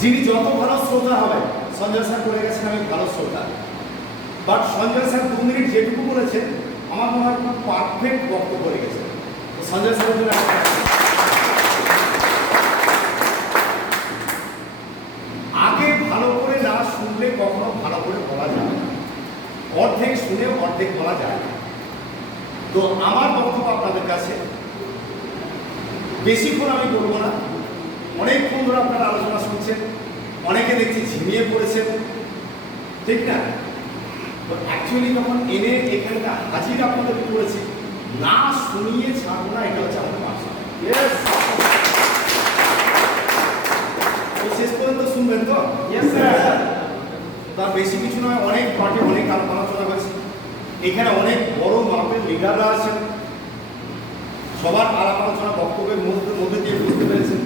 যিনি যত ভালো শ্রোতা হবে, সঞ্জয় স্যার বলে গেছেন আমি ভালো শ্রোতা, বাট সঞ্জয় স্যার 2 মিনিট যেটুকু বলেছেন আমার মনে হয় পারফেক্ট বক্তব্য বলে গেছে। তো সঞ্জয় স্যারের জন্য আগে ভালো করে না শুনলে কখনো ভালো করে বলা যাবে না, অর্ধেক শুনে অর্ধেক বলা যায় না। তো আমার বক্তব্য আপনাদের কাছে বেশিক্ষণ আমি বলবো না, অনেকক্ষণ ধরে আপনারা আলোচনা শুনছেন, অনেকে দেখছি ঝিমিয়ে পড়েছেন, ঠিক না? তো অ্যাকচুয়ালি যখন এনে এখানে হাজির আপনাদেরকে করেছি, না শুনিয়ে ছাড়বো না, এটা হচ্ছে আমাদের ভাষা। তো শেষ পর্যন্ত শুনবেন তো? তার বেশি কিছু নয়, অনেক পার্টি অনেক আলোচনা হয়েছে, এখানে অনেক বড় মাপের লিডাররা আছেন, সবার আলাপ আলোচনা বক্তব্যের মধ্যে দিয়ে বুঝতে পেরেছেন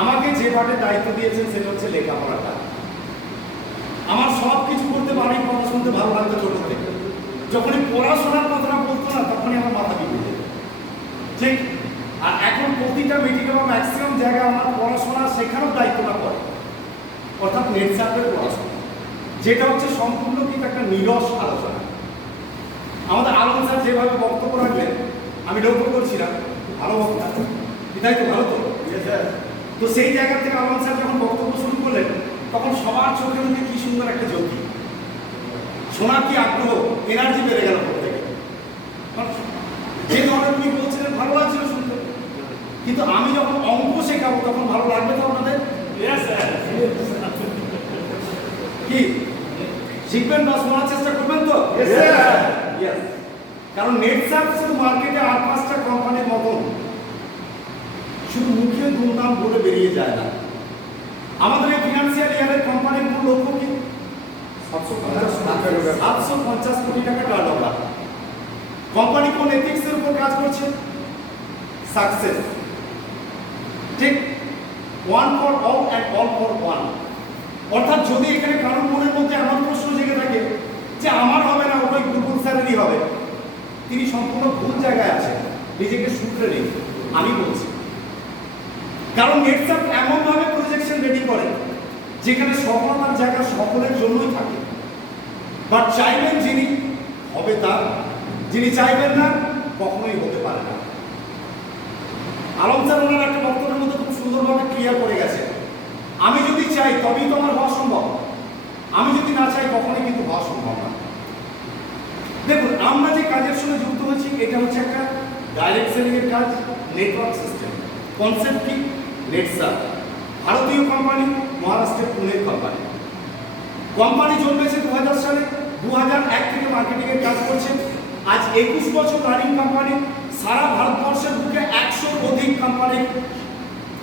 আমাকে যে পার্টের দায়িত্ব দিয়েছেন সেটা হচ্ছে লেখাপড়াটা। আমার সব কিছু করতে পারি, কথা শুনতে ভালো লাগতো ছোট থেকে, যখনই পড়াশোনার কথাটা বলতো না তখনই আমার মাথা বিগড়ে যেত, ঠিক? আর এখন প্রতিটা মিটিংয়ে বা ম্যাক্সিমাম জায়গায় আমার পড়াশোনা শেখানোর দায়িত্বটা পড়ে, অর্থাৎ নেট সার্ভের পড়াশোনা, যেটা হচ্ছে সম্পূর্ণ কিন্তু একটা নিরস আলোচনা। আমাদের আলম স্যার যেভাবে বক্তব্য রাখলেন আমি লক্ষ্য করছিলাম, ভালো বক্তা, তাই তো? ভালো তো? তো সেই জায়গা থেকে আলম স্যার যখন বক্তব্য শুরু করলেন তখন সবার চোখের মধ্যে কি সুন্দর একটা জ্যোতি, শোনার কি আগ্রহ, এনার্জি বেড়ে গেল প্রত্যেকে। যে ধরনের উনি বলছিলেন ভালো লাগছিল শুনতে, কিন্তু আমি যখন অঙ্ক শেখাবো তখন ভালো লাগবে তো আপনাদের? কি শিখবেন বা শোনার চেষ্টা করবেন তো? কারণ নেট সার্ভিস মার্কেটে আর 5টা কোম্পানির মতন শুধু মুখে দুর্নাম বলে বেরিয়ে যায় না। আমাদের এই ফিনান্সিয়াল ইয়ারের কোম্পানির মূল লক্ষ্য কি? 750 কোটি টাকা টার্নওভার। কোম্পানি কোন এথিক্সের উপর কাজ করছে? সাকসেস, ঠিক? One for all and all for one. অর্থাৎ যদি এখানে কারোর মনের মধ্যে এমন প্রশ্ন জেগে থাকে যে আমার হবে না, ওই গুরুকুল স্যারেরই হবে, তিনি সম্পূর্ণ ভুল জায়গায় আছেন, নিজেকে সূত্রে নেই। আমি বলছি কারণ নেটসাপ এমনভাবে প্রজেকশন রেডি করে যেখানে সফলতার জায়গা সকলের জন্যই থাকে, বাট চাইবেন যিনি হবে তার, যিনি চাইবেন না কখনোই হতে পারে না। আলম স্যার ওনার একটা বক্তব্যের মধ্যে খুব সুন্দরভাবে ক্লিয়ার করে গেছে, আমি যদি চাই তবেই তো আমার হওয়া সম্ভব, আমি যদি না চাই কখনোই কিন্তু হওয়া সম্ভব না। দেখুন আমরা যে কাজের সঙ্গে যুক্ত হয়েছি এটা হচ্ছে একটা ডাইরেক্ট সেলিং এর কাজ, নেটওয়ার্ক সিস্টেম। কনসেপ্ট কি? নেটসার্ভ, ভারতীয় কোম্পানি, মহারাষ্ট্রের পুনের কোম্পানি। কোম্পানি জন্মেছে 2000 সালে, 2001 থেকে মার্কেটিং এর কাজ করছে। আজ 21 বছর রানিং কোম্পানি, সারা ভারতবর্ষের বুকে 100 অধিক কোম্পানি,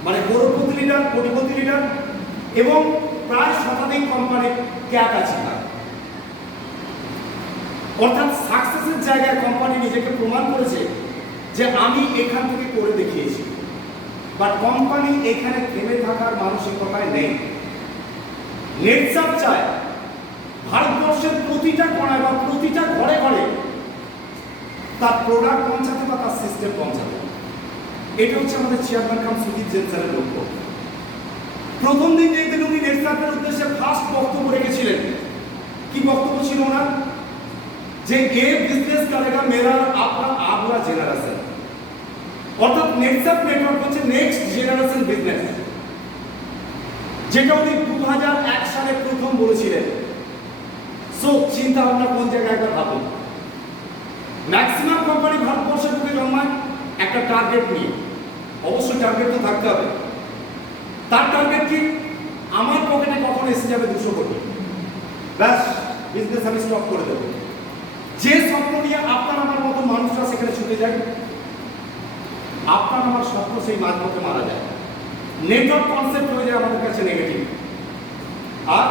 মানে করোড়পতি লিডার, কোটিপতি লিডার এবং প্রায় শতাধিক কোম্পানির ক্যাপ আছে। অর্থাৎ সাকসেসের জায়গায় কোম্পানি নিজেকে প্রমাণ করেছে যে আমি এখান থেকে করে দেখিয়েছি, বাট কোম্পানি এখানে থেমে থাকার মানসিকতায় নেই। নেটসাপ চায় ভারতবর্ষের প্রতিটা কোণায় বা প্রতিটা ঘরে ঘরে তার প্রোডাক্ট পৌঁছাতে বা তার সিস্টেম পৌঁছাতে। এটা হচ্ছে আমাদের চেয়ারম্যান কাম সুদীপ জেন স্যারের লক্ষ্য। প্রথম দিন যেদিন উনি নেটসাপের উদ্দেশ্যে ফার্স্ট বক্তব্য রেখেছিলেন, কি বক্তব্য ছিল ওনার? যে এ বিজনেস করেগা মেরা আপনার আগলা জেনারেশন। অর্থাৎ নেটসাপ নেটওয়ার্ক হচ্ছে নেক্সট জেনারেশন বিজনেস, যেটা উনি 2001 সালে প্রথম বলেছিলেন। সো চিন্তা ভাবনা কোন জায়গায় একবার ভাবুন। ম্যাক্সিমাম কোম্পানি ভারতবর্ষের বুকে জন্মায় একটা টার্গেট নিয়ে, অবশ্যই টার্গেট তো থাকতে হবে। তার টার্গেট কি? আমার পকেটে কখন এসে যাবে 200 কোটি, ব্যাস বিজনেস আমি স্টপ করে দেবো। যে স্বপ্ন নিয়ে আপনার আমার মতো মানুষরা সেখানে ছুটে যায়, আপনার আমার স্বপ্ন সেই মাঝপথে মারা যায়। নেটওয়ার্ক কনসেপ্ট হয়ে যায় আমাদের কাছে নেগেটিভ। আর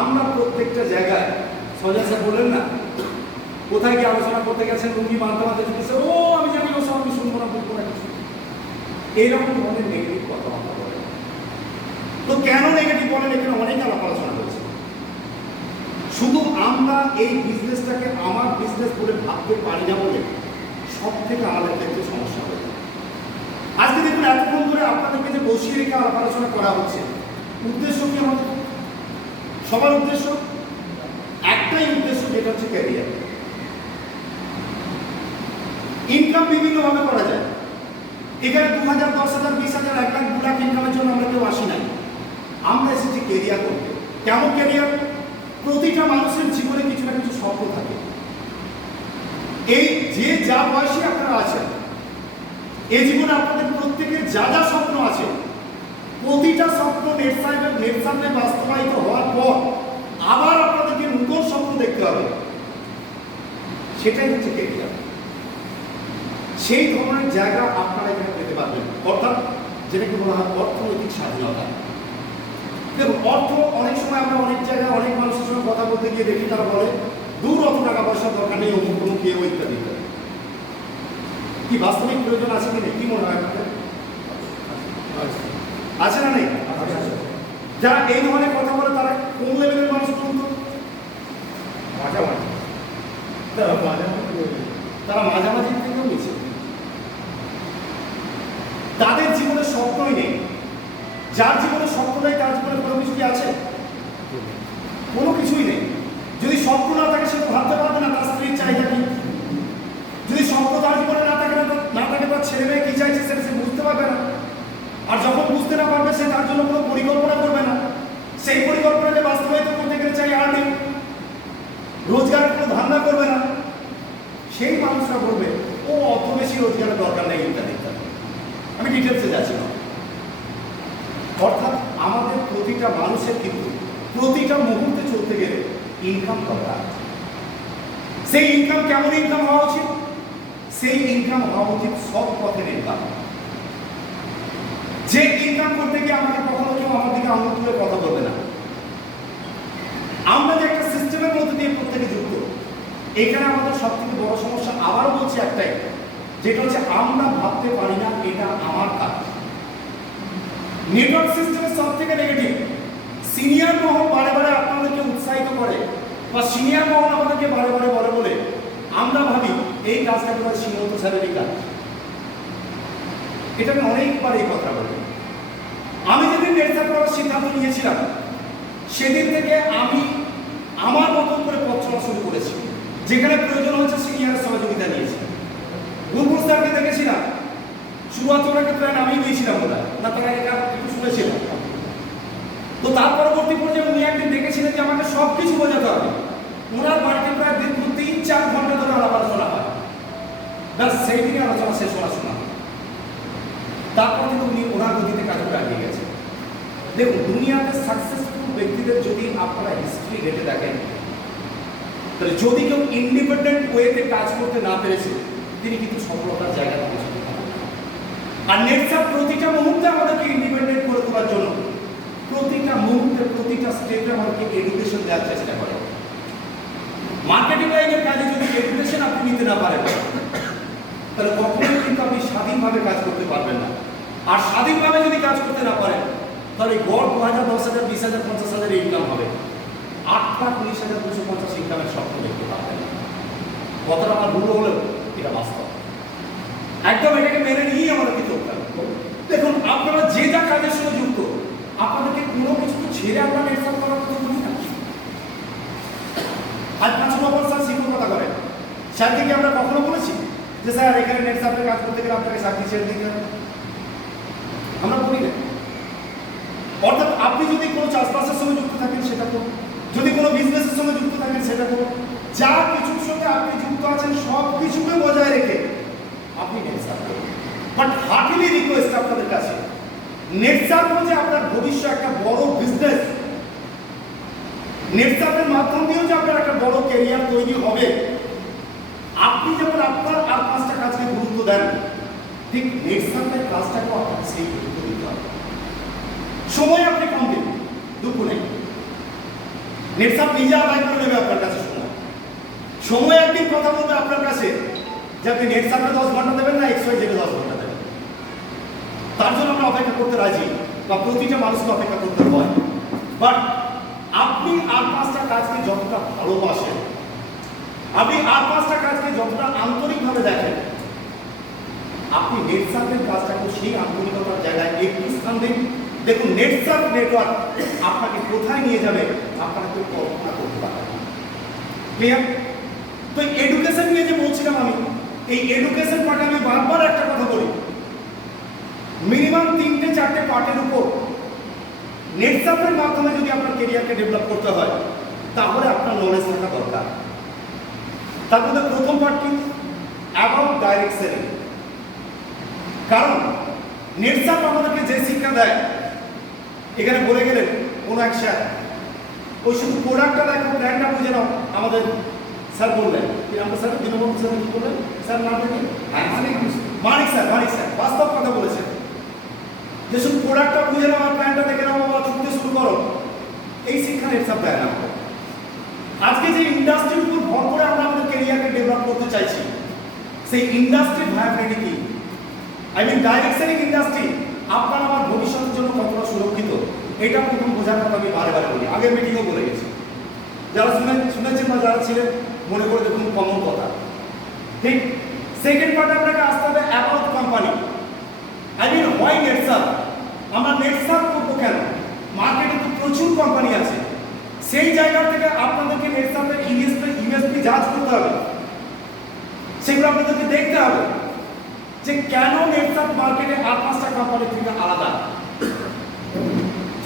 আমরা প্রত্যেকটা জায়গায়, সজা স্যার বললেন না, কোথায় গিয়ে আলোচনা করতে গেছেন, রুগী মানতে মানতে চলেছে, ও আমি জানি ওসব আমি শুনবো না, বলবো না কিছু, এইরকম ধরনের নেগেটিভ কথাবার্তা বলেন। তো কেন নেগেটিভ বলেন? এখানে অনেক আলোচনা হয়েছে। শুধু আমরা এই বিজনেসটাকে আমার বিজনেস বলে ভাবতে পারি না বলে সব থেকে আমাদের ক্ষেত্রে সমস্যা হয়ে যায়। আজকে দেখুন এতক্ষণ ধরে আপনাদেরকে যে বসিয়ে রেখে আলোচনা করা হচ্ছে, উদ্দেশ্য কি আমাদের? সবার উদ্দেশ্য একটাই উদ্দেশ্য, যেটা হচ্ছে ক্যারিয়ার। ইনকাম বিভিন্নভাবে করা যায়। এখানে 2000, 10,000, 20,000, 1 লাখ, 2 লাখ ইনকামের জন্য আমরা কেউ আসি নাই। আমরা এসেছি ক্যারিয়ার করতে। কেমন ক্যারিয়ার? প্রতিটা মানুষের জীবনে কিছু না কিছু স্বপ্ন থাকে। এই যে যা বয়সী আপনারা আছেন, এই জীবনে আপনাদের প্রত্যেকের যা যা স্বপ্ন আছে, প্রতিটা স্বপ্ন নেট সামনে বাস্তবায়িত হওয়ার পর আবার আপনাদেরকে নতুন স্বপ্ন দেখতে হবে। সেটাই হচ্ছে ক্যারিয়ার। সেই ধরনের জায়গা আপনারা এখানে পেতে পারবেন, অর্থাৎ যেটাকে বলা হয় অর্থনৈতিক স্বাধীনতা। দেখুন, অর্থ অনেক সময় আমরা অনেক জায়গায় অনেক মানুষের সঙ্গে কথা বলতে গিয়ে দেখি তারা বলে দূর অত টাকা পয়সার দরকার নেই, অমুক অমুক ইয়ে ইত্যাদি ইত্যাদি। কি বাস্তবিক প্রয়োজন আছে কি নেই? কি মনে হয় আপনাদের? আছে না নেই? যারা এই ধরনের কথা বলে তারা কোন লেভেলের মানুষ বলুন তো? তারা মাঝামাঝি থেকেও নিচ্ছে। তাদের জীবনে স্বপ্নই নেই। যার জীবনে স্বপ্ন নেই তার জীবনে কোনো কিছু কি আছে? কোনো কিছুই নেই। যদি স্বপ্ন না থাকে সে তো ভাবতে পারবে না তার স্ত্রীর চাহিদা কি। যদি স্বপ্ন তার জীবনে না থাকে তার ছেলে মেয়ে কি চাইছে সেটা সে বুঝতে পারবে না। আর যখন বুঝতে না পারবে সে তার জন্য কোনো পরিকল্পনা করবে না। সেই পরিকল্পনাকে বাস্তবায়িত করতে গেলে চাই আর্নিং, রোজগারের কোনো ধান্দা করবে না। সেই মানুষরা বলবে ও অত বেশি রোজগারের দরকার নেই ইত্যাদি ইত্যাদি। আমি ডিটেলসে যাচ্ছি না। অর্থাৎ আমাদের প্রতিটা মানুষের কিন্তু প্রতিটা মুহূর্তে চলতে গেলে ইনকাম দরকার। সেই ইনকাম কেমন ইনকাম হওয়া উচিত? সেই ইনকাম হওয়া উচিত সৎ পথের ইনকাম। যে ইনকাম করতে গিয়ে আমাকে কখনো কেউ আমার দিকে আঙুল তুলে কথা বলবে না। আমরা যে একটা সিস্টেমের মধ্যে দিয়ে প্রত্যেকে যুক্ত, এখানে আমাদের সব থেকে বড় সমস্যা আবারও বলছি একটাই, যেটা হচ্ছে আমরা ভাবতে পারি না এটা আমার কাজ। নেটওয়ার্ক সিস্টেমের সব থেকে নেগেটিভ, সিনিয়র মহল বারে বারে আপনাদেরকে উৎসাহিত করে বা সিনিয়র মহল আমাদেরকে বারে বারে বলে বলে আমরা ভাবি এই কাজটা তোমার সীমন্ত স্যারেরই কাজ। এটা আমি অনেকবার এই কথা বলি। আমি যেদিন নেটসাপ করার সিদ্ধান্ত নিয়েছিলাম সেদিন থেকে আমি আমার মতন করে পথ চলা শুরু করেছি। যেখানে প্রয়োজন হচ্ছে সিনিয়রের সহযোগিতা নিয়েছি। বুলবুল স্যারকে দেখেছিলাম, শুরুয়াত ওনাকে প্রায় নামিয়ে দিয়েছিলাম ওরা না, তারা একটু শুনেছিলাম। তো তার পরবর্তী পর্যায়ে উনি একদিন দেখেছিলেন যে আমাকে সব কিছু বোঝাতে হবে। ওনার বাড়িতে প্রায় দীর্ঘ 3-4 ঘন্টা ধরে আলাপ আলোচনা হয়। ব্যাস সেই দিনে আলোচনা শেষ হওয়ার শোনা। তারপর থেকে উনি ওনার গতিতে কাজ করে এগিয়ে গেছে। দেখুন, দুনিয়াতে সাকসেসফুল ব্যক্তিদের যদি আপনারা হিস্ট্রি ঘেটে দেখেন, তাহলে যদি কেউ ইন্ডিপেন্ডেন্ট ওয়েতে কাজ করতে না পেরেছে তিনি কিন্তু সফলতার জায়গায় পৌঁছাতে পারেন। আর নেটসাপ প্রতিটা মুহূর্তে আমাদেরকে ইন্ডিপেন্ডেন্ট করে তোলার জন্য প্রতিটা মুহূর্তে প্রতিটা স্টেপে আমাদেরকে এডুকেশন দেওয়ার চেষ্টা করে। মার্কেটিং লাইনের কাজে যদি এডুকেশন আপনি নিতে না পারেন তাহলে কখনোই কিন্তু আপনি স্বাধীনভাবে কাজ করতে পারবেন না। আর স্বাধীনভাবে যদি কাজ করতে না পারেন তাহলে গড় 2000, 10,000, 20,000, 50,000 ইনকাম হবে, 8,19,250 ইনকামের স্বপ্ন দেখতে পারবেন না। কথাটা আমার ভুল হলেও এটা বাস্তব। একদম এটাকে মেনে নিয়েই আমাদেরকে চলতে হবে। দেখুন, আপনারা যে যা কাজের সঙ্গে যুক্ত, আপনাদেরকে কোনো কিছু ছেড়ে আপনারা নেটসাপ করার কথা বলি না। আজ 5 স্যার শিক্ষকতা করেন, স্যারকে কি আমরা কখনো বলেছি যে স্যার এখানে নেটসাপে কাজ করতে গেলে আপনাকে চাকরি ছেড়ে দিতে হবে? আমরা বলি না। অর্থাৎ আপনি যদি কোনো চাষবাসের সঙ্গে যুক্ত থাকেন সেটা করুন, যদি কোনো বিজনেসের সঙ্গে যুক্ত থাকেন সেটা করুন। যা কিছুর সঙ্গে আপনি যুক্ত আছেন সব কিছুকে বজায় রেখে আপনি নেটসাপ করুন। বাট হার্টলি রিকোয়েস্ট আপনাদের কাছে, নেটসাপ হচ্ছে আপনার ভবিষ্যৎ একটা বড় বিজনেস। নেটসাপের মাধ্যম দিয়েও যে আপনার একটা বড় ক্যারিয়ার তৈরি হবে। আপনি যেমন আপনার আর 5টা কাজকে গুরুত্ব দেন, ঠিক নেটসাপের কাজটাকেও আপনাকে সেই গুরুত্ব দিতে হবে। সময় আপনি কম দিন, দুঃখ নেই, নেটসাপ নিজে আদায় করে নেবে আপনার কাছে সময় একদিন কথা বলবে আপনার কাছে যে আপনি নেটসাপে 10 ঘন্টা দেবেন না XYZ 10 ঘন্টা দেবেন। তার জন্য আমরা অপেক্ষা করতে রাজি, বা প্রতিটা মানুষকে অপেক্ষা করতে হয়। বাট আপনি আর 5টা কাজকে যতটা ভালোবাসেন, আপনি আর 5টা কাজকে যতটা আন্তরিকভাবে দেখেন, আপনি নেটসাপের কাজটাকে সেই আন্তরিকতার জায়গায় একটু স্থান দিন, দেখুন নেটসার্ভ নেটওয়ার্ক আপনাকে কোথায় নিয়ে যাবে আপনারা কেউ কল্পনা করতে পারবেন না। ক্লিয়ার? তো এডুকেশন নিয়ে যে বলছিলাম আমি, এই এডুকেশন পার্টে আমি বারবার একটা কথা বলি, মিনিমাম 3-4টে পার্টের উপর নেটসার্ভের মাধ্যমে যদি আপনার কেরিয়ারকে ডেভেলপ করতে হয় তাহলে আপনার নলেজ থাকা দরকার। তার মধ্যে প্রথম পার্ট কি? About direct selling. কারণ নেটসার্ভ আমাদেরকে যে শিক্ষা দেয়, এখানে বলে গেলেন কোনো এক স্যার, ওই শুধু প্রোডাক্টটা দেখো, ব্র্যান্ডটা বুঝে নাও। আমাদের স্যার বললেন, আমরা স্যার দীনবন্ধু স্যার কি বললেন, স্যার নাম দেখি মানিক স্যার বাস্তব কথা বলেছেন যে শুধু প্রোডাক্টটা বুঝে নাও আর ব্র্যান্ডটা দেখে নাও, বাবা ছুটতে শুরু করো। এই শিক্ষা নেটসার্ভ দেয় না। আজকে যে ইন্ডাস্ট্রির উপর ভর করে আমরা আমাদের ক্যারিয়ারকে ডেভেলপ করতে চাইছি, সেই ইন্ডাস্ট্রির ভায়াবিলিটি কি, I mean direct selling industry আপনার আমার ভবিষ্যতের জন্য কতটা সুরক্ষিত, এটা প্রথম বোঝার কথা আমি বারে বারে বলি। আগের মিটিংও বলে গেছি, যারা শুনেছেন বা যারা ছিলেন মনে করে দেখুন কমন কথা। ঠিক সেকেন্ড পার্টে আপনাকে আসতে হবে about company. I mean why Netserve, আমরা নেটসার্ভ করবো কেন? মার্কেটে তো প্রচুর কোম্পানি আছে, সেই জায়গা থেকে আপনাদেরকে নেটসার্ভের ইউএসপি জাজ করতে হবে, সেগুলো আপনাদেরকে দেখতে হবে যে কেন নেটসার্ভ মার্কেটে আর 5টা কোম্পানি থেকে আলাদা।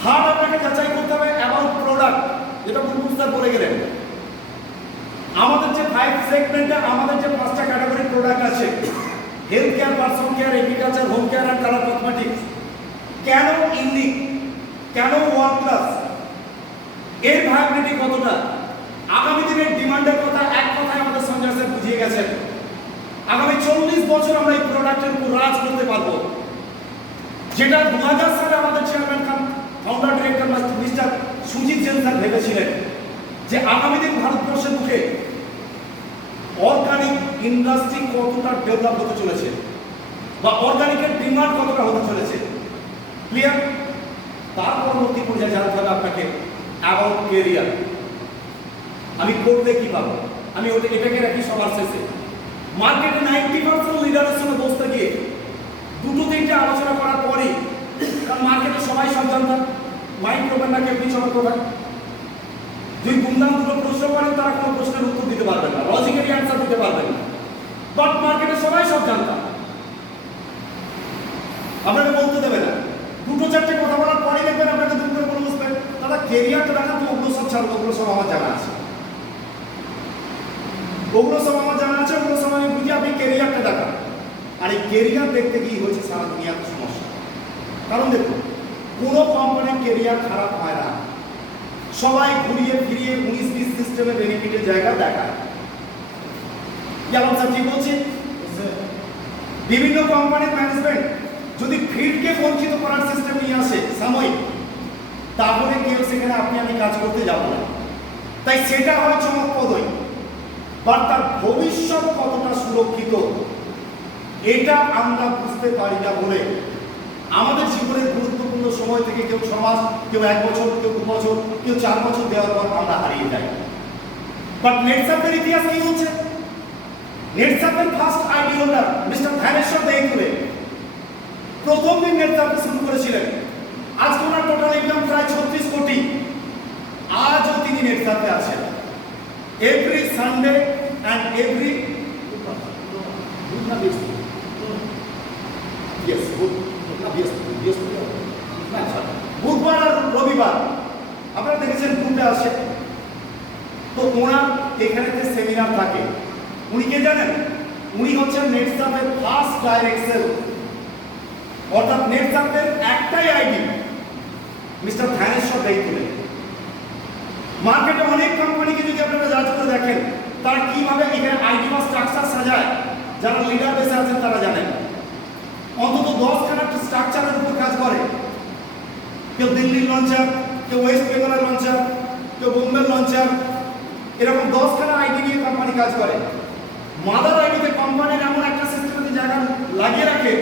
থার্ড আপনাকে যাচাই করতে হবে অ্যাবাউট প্রোডাক্ট, যেটা বুলবুল স্যার বলে গেলেন। আমাদের যে 5 সেগমেন্টে আমাদের যে 5টা ক্যাটাগরি প্রোডাক্ট আছে, health care, personal care, agriculture, home care and colour cosmetics, কেন ইউনিক, কেন ওয়ার্ল্ড ক্লাস, এর ভায়াবিলিটি কতটা, আগামী দিনের ডিমান্ডের কথা এক কথায় আমাদের সঞ্জয় স্যার বুঝিয়ে গেছেন। আগামী 40 বছর আমরা এই প্রোডাক্টের উপর রাজ করতে পারবো, যেটা 2000 সালে আমাদের chairman founder director mister Sujit Jain sir ভেবেছিলেন যে আগামী দিন ভারতবর্ষের মুখে অর্গানিক ইন্ডাস্ট্রি কতটা ডেভেলপ হতে চলেছে বা অর্গানিকের ডিমান্ড কতটা হতে চলেছে। ক্লিয়ার? তার পরবর্তী পর্যায়ে জানতে হবে আপনাকে অ্যাবাউট কেরিয়ার। আমি করলে কি পাবো, আমি এটাকে রাখি সবার শেষে। মার্কেটে 90% লিডারের সঙ্গে বসতে গিয়ে 2-3টে আলোচনা করার পরেই, কারণ মার্কেটে সবাই সব জানতাম, মাইন্ড করবেন না কেউ কিছু করবেন, দুই গুমদাম দুটো প্রশ্ন করেন, তারা কোনো প্রশ্নের উত্তর দিতে পারবেন না, লজিক্যালি অ্যান্সার দিতে পারবেন না। বাট মার্কেটে সবাই সব জানতাম, আপনাকে বলতে দেবে না। 2-4টে কথা বলার পরে দেখবেন আপনাকে দুটো করে বলে বসবেন, দাদা কেরিয়ারটা দেখা তো ওগুলো সব ছাড়বো, ওগুলো সব আমার জানা আছে, ওগুলো সব আমার জানা আছে, ওগুলো সব আমি বুঝি, আপনি কেরিয়ারটা দেখান। আর এই কেরিয়ার দেখতে গিয়ে হচ্ছে সারা দুনিয়াতে সমস্যা। কারণ দেখুন, কোনো কোম্পানির কেরিয়ার খারাপ হয় না, সবাই ঘুরিয়ে ফিরিয়ে 19-20 সিস্টেমে বেনিফিটের জায়গা দেখায়। যেমন স্যার ঠিক বলছি, বিভিন্ন কোম্পানির ম্যানেজমেন্ট যদি ফিল্ডকে বঞ্চিত করার সিস্টেম নিয়ে আসে সাময়িক, তাহলে কেউ সেখানে আপনি আমি কাজ করতে যাব না। তাই সেটা হয় চমকপ্রদই, বাট তার ভবিষ্যৎ কতটা সুরক্ষিত এটা আমরা বুঝতে পারি না বলে আমাদের জীবনের গুরুত্বপূর্ণ সময় থেকে কেউ 6 মাস, কেউ 1 বছর, কেউ 2 বছর, কেউ 4 বছর দেওয়ার পর আমরা হারিয়ে যাই। বাট নেটসার্ভের ইতিহাস কি হচ্ছে? নেটসার্ভের ফার্স্ট আইডি হোল্ডার মিস্টার ধ্যানেশ্বর দেইকুলে প্রথম দিন নেটসার্ভ শুরু করেছিলেন। আজকে ওনার টোটাল ইনকাম প্রায় 36 কোটি। আজও তিনি নেটসার্ভে আছেন। এভরি সানডে অ্যান্ড এভরি বুধবার আর রবিবার আপনারা দেখেছেন গ্রুপে আসে, তো ওনার এখানে যে সেমিনার থাকে, উনি কে জানেন? উনি হচ্ছেন নেটসার্ভের ফার্স্ট ডাইরেক্ট সেল, অর্থাৎ নেটসার্ভের একটাই আইডি মিস্টার ধ্যানেশ্বর দেইকুলে। মার্কেটে অনেক কোম্পানিকে যদি আপনারা জাজ করে দেখেন, তারা কিভাবে এখানে আইডি বা স্ট্রাকচার সাজায়, যারা লিডার বেসে আছেন তারা জানেন। অন্তত 10খানা স্ট্রাকচারের উপর কাজ করে। কেউ দিল্লির লঞ্চার, কেউ ওয়েস্ট বেঙ্গলের লঞ্চার, কেউ বোম্বের লঞ্চার, এরকম 10খানা আইডি নিয়ে কোম্পানি কাজ করে। মাদার আইডিতে কোম্পানির এমন একটা সিস্টেমে জায়গা লাগিয়ে রাখে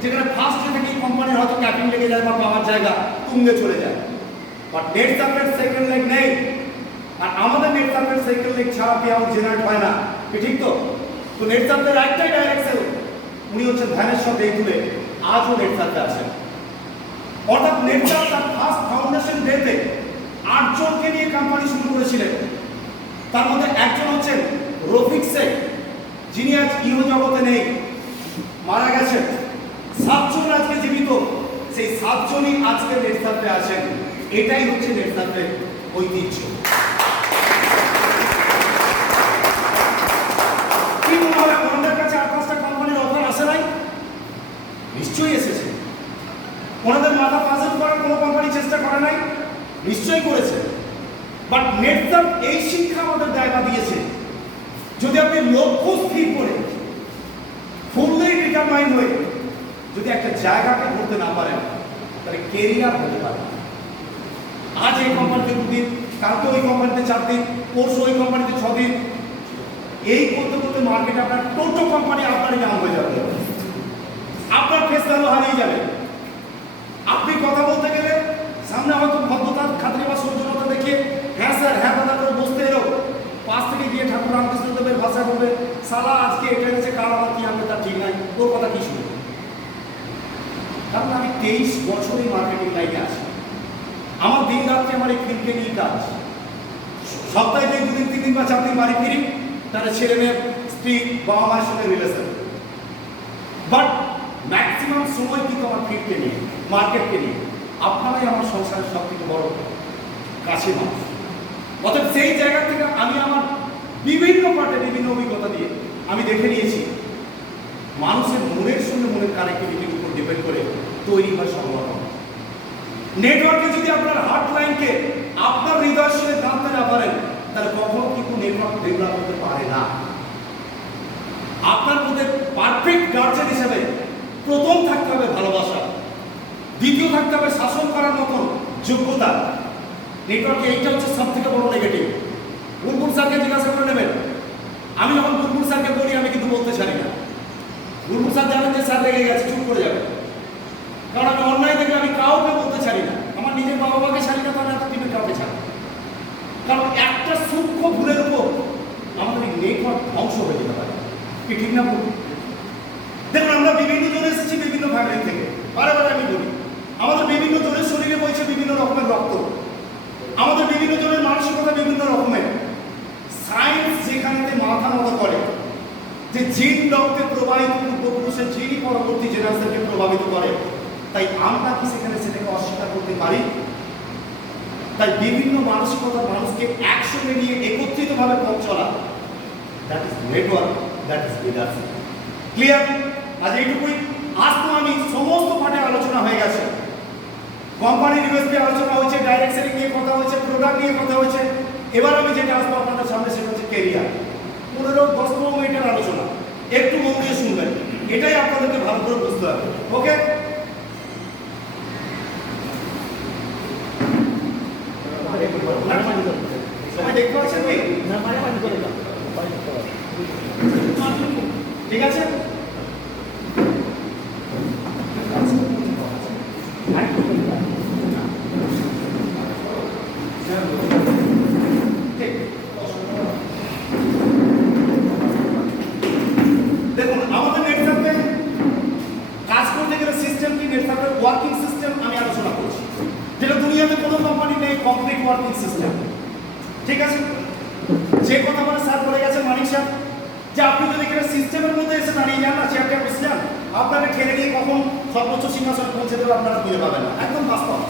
যেখানে ফার্স্ট থেকে কোম্পানির হয়তো ক্যাপিং লেগে যায় বা পাওয়ার জায়গা তুঙ্গে চলে যায়। বাট নেটসার্ভের সেকেন্ড লেগ নেই, আর আমাদের নেটসার্ভের সেকেন্ড লেগ ছাড়া পেআউট জেনারেট হয় না, ঠিক তো? তো নেটসার্ভের একটাই ডাইরেক্ট সেল, উনি হচ্ছেন ধ্যানেশ্বর দেইকুলে, আজও নেটসার্ভে আছেন। অর্থাৎ নেটওয়ার্ক তার ফার্স্ট ফাউন্ডেশন ডেতে 8 জনকে নিয়ে কোম্পানি শুরু করেছিলেন। তার মধ্যে একজন হচ্ছেন রফিক শেখ, যিনি আজ ইহজগতে নেই, মারা গেছেন। 7 জন আজকে জীবিত, সেই 7 জনই আজকে নেটওয়ার্কে আছেন। এটাই হচ্ছে নেটওয়ার্কের ঐতিহ্য। কি মনে হয় ওনাদের কাছে 8-5টা কোম্পানির অফার আসে নাই? নিশ্চয়ই এসেছে। ওনাদের মাথা পাজল করার কোনো কোম্পানি চেষ্টা করে নাই? নিশ্চয়ই করেছে। বাট নেটওয়ার্ক এই শিক্ষা আমাদের জায়গা দিয়েছে, যদি আপনি লক্ষ্য স্থির করে ফুললি ডিটারমাইন্ড হয়ে যদি একটা জায়গাকে ধরতে না পারেন, তাহলে কেরিয়ার হতে পারে। আজ এই কোম্পানিতে 2 দিন, কালকে ওই কোম্পানিতে 4 দিন, পরশু ওই কোম্পানিতে 6 দিন, এই করতে করতে মার্কেটে আপনার টোটো কোম্পানি আপনারই নাম হয়ে যাবে, আপনার ফেস ভ্যালু হারিয়ে যাবে। আপনি কথা বলতে গেলে সামনে হয়তো ভদ্রতা, খাতির বা সৌজন্যতা দেখে হ্যাঁ স্যার, হ্যাঁ দাদা করে বসতে এলো, পাশ থেকে গিয়ে ঠাকুর রামকৃষ্ণদেবের ভাষা বলবে, সালা আজকে এটা এনেছে, কাল আবার কি আনবে তার ঠিক নাই, ওর কথা কি শুনবে? কারণ আমি 23 বছর এই মার্কেটিং লাইনে আছি। আমার দিন রাত্রে আমার এই ফিল্ডকে নিয়ে কাজ। সপ্তাহে 2 দিন 3 দিন বা 4 দিন বাড়ি ফিরি, তাহলে ছেলে মেয়ে, স্ত্রী, বাবা মায়ের সঙ্গে রিলেশন। বাট ম্যাক্সিমাম সময় কিন্তু আমার ফিল্ডকে নিয়ে, মার্কেটকে নিয়ে। আপনারাই আমার সংসারের সব থেকে বড় কাছে মানুষ। অর্থাৎ সেই জায়গা থেকে আমি আমার বিভিন্ন পার্টে বিভিন্ন অভিজ্ঞতা দিয়ে আমি দেখে নিয়েছি, মানুষের মনের সঙ্গে মনের কানেক্টিভিটির উপর ডিপেন্ড করে তৈরি হয় সম্ভাবনা। নেটওয়ার্কে যদি আপনার হার্ট লাইনকে আপনার হৃদয়ের সঙ্গে টানতে না পারেন, তাহলে কখনো কিন্তু নেটওয়ার্ক ডেভেলপ হতে পারে না। আপনার মধ্যে পারফেক্ট গার্জেন হিসেবে প্রথম থাকতে হবে ভালোবাসা, দ্বিতীয় থাকতে হবে শাসন করার মতন যোগ্যতা। নেটওয়ার্কে এইটা হচ্ছে সব থেকে বড় নেগেটিভ। বুলবুল স্যারকে জিজ্ঞাসা করে নেবেন, আমি যখন বুলবুল স্যারকে বলি আমি কিন্তু বলতে চাই না। বুলবুল স্যার জানেন যে স্যার রেগে গেছে, চুপ করে যাবে। কারণ আমি অন্যায় দেখলে আমি কাউকে বলতে চাই না, আমার নিজের বাবা মাকে ছাড়ি না, তাহলে এত টিমের কাউকে ছাড়ি। কারণ একটা সূক্ষ্ম ভুলের উপর আমাদের এই নেটওয়ার্ক ধ্বংস হয়ে যেতে পারে। কি ঠিক না বলুন? দেখুন, আমরা বিভিন্ন জন এসেছি বিভিন্ন ফ্যামিলি থেকে। বারে বারে আমি বলি, আমাদের বিভিন্ন জনের শরীরে বইছে বিভিন্ন রকমের রক্ত, আমাদের বিভিন্ন জনের মানসিকতা বিভিন্ন রকমের। সায়েন্স যেখানে মাথা মতো করে যে জিন রক্তে প্রবাহিত পূর্বপুরুষের জিনই পরবর্তী জেনারেশনকে প্রভাবিত করে, তাই আমরা কি সেখানে সেটাকে অস্বীকার করতে পারি? তাই বিভিন্ন মানসিকতার মানুষকে একসঙ্গে নিয়ে একত্রিতভাবে পথ চলা, that is network, that is leadership. Clear? আজ এইটুকুই। আজ তো আমি সমস্ত পাঠে আলোচনা হয়ে গেছে। কোম্পানির ইউএসপি আলোচনা হয়েছে, ডাইরেক্ট সেলিং নিয়ে কথা হয়েছে, প্রোডাক্ট নিয়ে কথা হয়েছে। এবার আমি যেটা আসবো আপনাদের সামনে সেটা হচ্ছে কেরিয়ার। 15-10 মিনিটের আলোচনা, একটু মন দিয়ে শুনবেন, এটাই আপনাদেরকে ভালো করে বুঝতে হবে। ওকে? সবাই দেখতে পাচ্ছেন কি? ঠিক আছে? দেখুন, আমাদের নেটওয়ার্কে কাজ করতে গেলে সিস্টেম কি, নেটওয়ার্কের ওয়ার্কিং সিস্টেম আমি আলোচনা করছি, যেটা দুনিয়াতে কোনো কোম্পানি নেই কমপ্লিট ওয়ার্কিং সিস্টেম। ঠিক আছে? যে কথা বলে স্যার বলে গেছে মানিক স্যার, যে আপনি যদি এখানে সিস্টেমের মধ্যে এসে দাঁড়িয়ে যান না, চেয়ারটা বসে যান, আপনাকে ঠেলে নিয়ে কখন সর্বোচ্চ সিংহাসনে পৌঁছে দেবে আপনারা খুঁজে পাবেন না। একদম বাস্তব।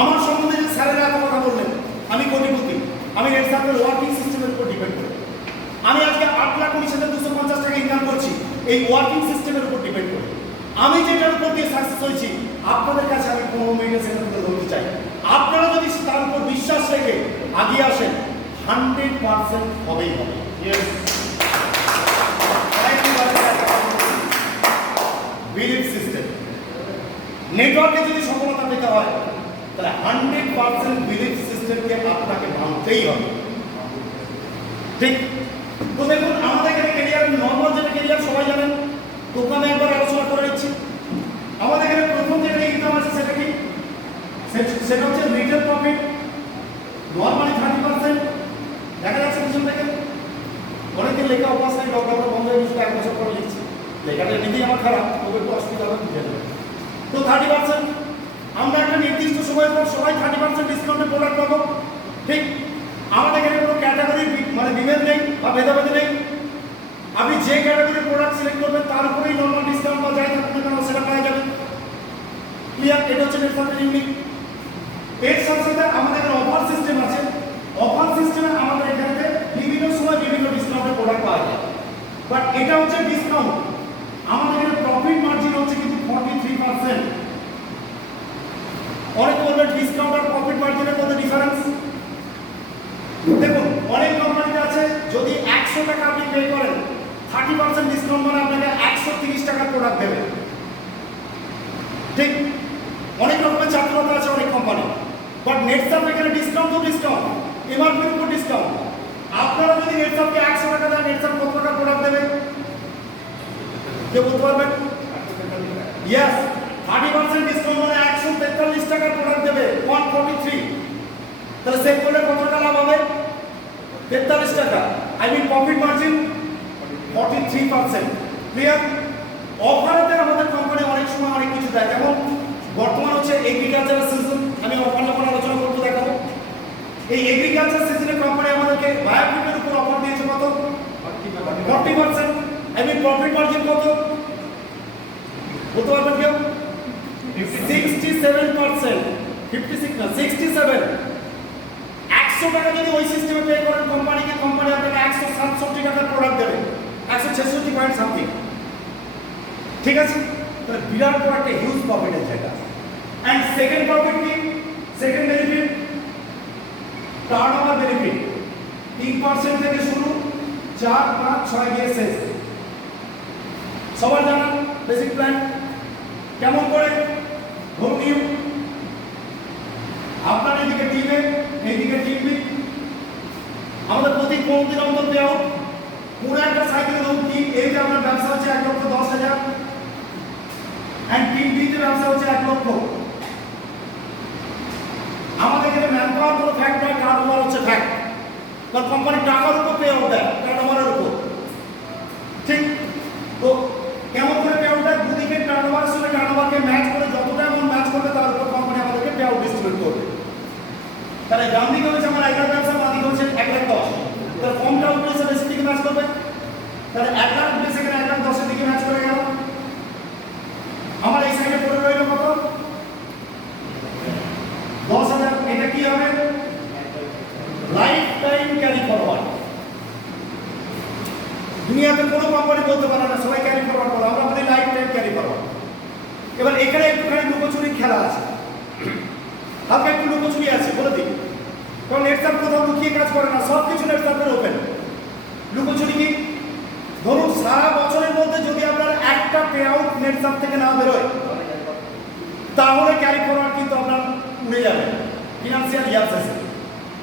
আমার সম্বন্ধে যে স্যারেরা এত কথা বললেন, আমি কোটিপতি, আমি নেটওয়ার্কের ওয়ার্কিং সিস্টেমের উপর ডিপেন্ড করি। আমি আজকে 8,19,250 টাকা ইনকাম করছি এই ওয়ার্কিং সিস্টেমের উপর ডিপেন্ড করি। আমি যেটার উপর দিয়ে সাকসেস হয়েছি, আপনাদের কাছে আমি 15 মিনিটে সেটা তুলে ধরতে চাই। আপনারা যদি তার উপর বিশ্বাস রেখে আগিয়ে আসেন, 100% হবেই হবে। Believe system. নেটওয়ার্কে যদি সফলতা পেতে হয়, তাহলে 100% বিলিভ সিস্টেমকে আপনাকে ভাঙতেই হবে। ঠিক? তো দেখুন, আমাদের এখানে ক্যারিয়ার নর্মাল যেটা ক্যারিয়ার সবাই জানেন, দোকানে একবার আলোচনা করে নিচ্ছি। আমাদের এখানে প্রথম যেটা ইনকাম আছে সেটা কি? সেটা হচ্ছে রিটেল প্রফিট, নর্মালি 30%। দেখা যাচ্ছে পিছন থেকে অনেকদিন লেখা অভ্যাস নেই, লকডাউনে বন্ধ হয়ে গেছিল, 1 বছর পরে লিখছি। লেখাটা এমনিতেই আমার খারাপ, তবে একটু অসুবিধা হবে বুঝে নেবে। তো 30% আমরা একটা নির্দিষ্ট সময়ের পর সবাই 30% ডিসকাউন্টে প্রোডাক্ট পাবো, ঠিক? আমাদের এখানে কোনো ক্যাটাগরি মানে বিভেদ নেই বা ভেদাভেদ নেই। আপনি যে ক্যাটাগরির প্রোডাক্ট সিলেক্ট করবেন তার উপরেই নর্মাল ডিসকাউন্ট বা যাই থাকুক না কেন সেটা পাওয়া যাবে। ক্লিয়ার? এটা হচ্ছে নেটওয়ার্কের ইউনিক। এর সাথে সাথে আমাদের এখানে অফার সিস্টেম আছে। অফার সিস্টেমে আমাদের এখানে বিভিন্ন সময় বিভিন্ন ডিসকাউন্টের প্রোডাক্ট পাওয়া যায়, বাট এটা হচ্ছে ডিসকাউন্ট। আমাদের এখানে প্রফিট মার্জিন হচ্ছে কিন্তু 43%। অনেকে বলবেন ডিসকাউন্ট আর প্রফিট মার্জিনের মধ্যে ডিফারেন্স। দেখুন, অনেক কোম্পানিতে আছে যদি 100 টাকা আপনি পে করেন 30% ডিসকাউন্ট মানে আপনাকে 130 টাকার প্রোডাক্ট দেবে, ঠিক? অনেক রকমের চাতুরতা আছে অনেক কোম্পানি, বাট নেটসাপ এখানে ডিসকাউন্ট তো ডিসকাউন্ট, এমআরপির উপর ডিসকাউন্ট। আপনারা যদি নেটসাপকে 100 টাকা দেন, নেটসাপ কত টাকা প্রোডাক্ট দেবে কেউ বলতে পারবেন? ইয়েস, 30% ডিসকাউন্ট মানে 143 টাকার প্রোডাক্ট দেবে, 143। তাহলে সেভ করলে কত টাকা লাভ হবে? 43 টাকা। I mean profit margin 43%। Clear? অফারেতে আমাদের কোম্পানি অনেক সময় অনেক কিছু দেয়, যেমন বর্তমান হচ্ছে এগ্রিকালচার সিজন। আমি অফার যখন আলোচনা করতে দেখাবো, এই এগ্রিকালচার সিজনে কোম্পানি আমাদেরকে বায়োফিটের উপর অফার দিয়েছে কত? 40%। আই মিন প্রফিট মার্জিন কত বলতে পারবেন কেউ? 67%। 56 না, 67। 100 টাকা যদি ওই সিস্টেমে পে করেন কোম্পানিকে, কোম্পানি আপনাকে 167 টাকার প্রোডাক্ট দেবে, 166 পয়েন্ট সামথিং। ঠিক আছে? তাহলে বিরাট বড় একটা হিউজ প্রফিটের জায়গা। এন্ড সেকেন্ড প্রফিট কি? Second benefit turnover benefit. 3% থেকে শুরু, 4, 5, 6 গিয়ে শেষ। সবার জানা বেসিক প্ল্যান কেমন করে? ধরুন আপনার এদিকে টিম এ, এইদিকে টিম বি, আমাদের প্রতি 15 দিন অন্তর দেওয়া পুরো একটা সাইকেলে ধরুন টিম এ তে আপনার ব্যবসা হচ্ছে 1,10,000 এন্ড টিম বি তে ব্যবসা হচ্ছে 1 লক্ষ। আমাদের এখানে ম্যান পাওয়ার কোনো ফ্যাক্ট নয়, টার্নওভার হচ্ছে ফ্যাক্ট। কারণ কোম্পানি টাকার উপর পে আউট দেয়, টার্নওভারের উপর, ঠিক? তো কেমন করে পে আউট দেয়? দুদিকে টার্নওভারের সঙ্গে টার্নওভারকে ম্যাচ করে যতটা এমন ম্যাচ করবে তার উপর কোম্পানি আমাদেরকে পে আউট ডিস্ট্রিবিউট করবে। তাহলে ডান দিকে হচ্ছে আমার 1 লাখ ব্যবসা, বাম দিকে হচ্ছে 1,10,000। তাহলে ফর্মটা উপরে এসে বেশি দিকে ম্যাচ করবে, তাহলে 1 লাখ প্লেস এখানে 1,10,000 দিকে ম্যাচ করে গেল। আমার এই সাইডে পড়ে রইল কত? 10,000। এটা কি হবে? Life time carry forward. দুনিয়াতে কোনো কোম্পানি বলতে পারে না সবাই ক্যারি ফরওয়ার্ড করে, আমরা বলি লাইফ টাইম ক্যারি ফরওয়ার্ড। এবার এখানে একটুখানি লুকোচুরি খেলা আছে, হালকা একটু লুকোচুরি আছে, বলে দিই। কারণ নেটসাপ কোথাও লুকিয়ে কাজ করে না, সব কিছু নেটসাপের ওপেন। লুকোচুরি কি? ধরুন সারা বছরের মধ্যে যদি আপনার একটা পে আউট নেটসাপ থেকে না বেরোয়, তাহলে ক্যারি ফরওয়ার্ড কিন্তু আপনার উড়ে যাবে ফিনান্সিয়াল ইয়ার শেষে।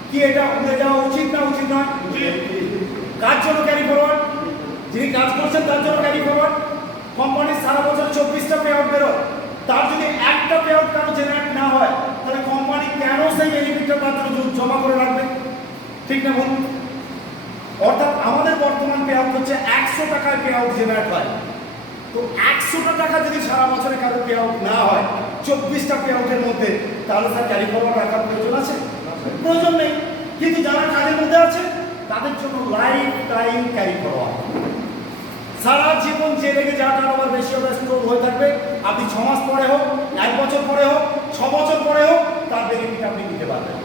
কি এটা উড়ে যাওয়া উচিত না উচিত নয়? কার জন্য ক্যারি ফরওয়ার্ড? যিনি কাজ করছেন তার জন্য ক্যারি ফরওয়ার্ড। কোম্পানির সারা বছর 24টা পে আউট বেরোয়, তার যদি একটা পে আউট কারো জেনারেট না হয়, তাহলে কোম্পানি কেন সেই বেনিফিটটা তার জন্য জমা করে রাখবে? ঠিক না বলুন? অর্থাৎ আমাদের বর্তমান পে আউট হচ্ছে 100 টাকায় পে আউট জেনারেট হয়। তো 100টা টাকা যদি সারা বছরে কারো পে আউট না হয় 24টা পে আউটের মধ্যে, তাহলে স্যার ক্যারি ফরওয়ার্ড রাখার প্রয়োজন আছে? প্রয়োজন নেই। কিন্তু যারা কাজের মধ্যে আছে তাদের জন্য লাইফ টাইম ক্যারি ফরওয়ার্ড। সারা জীবন যে লেগে যা টার্নওভার বেশি হবে স্টোর হয়ে থাকবে, আপনি 6 মাস পরে হোক, 1 বছর পরে হোক, 6 বছর পরে হোক, তার বেনিফিট আপনি নিতে পারবেন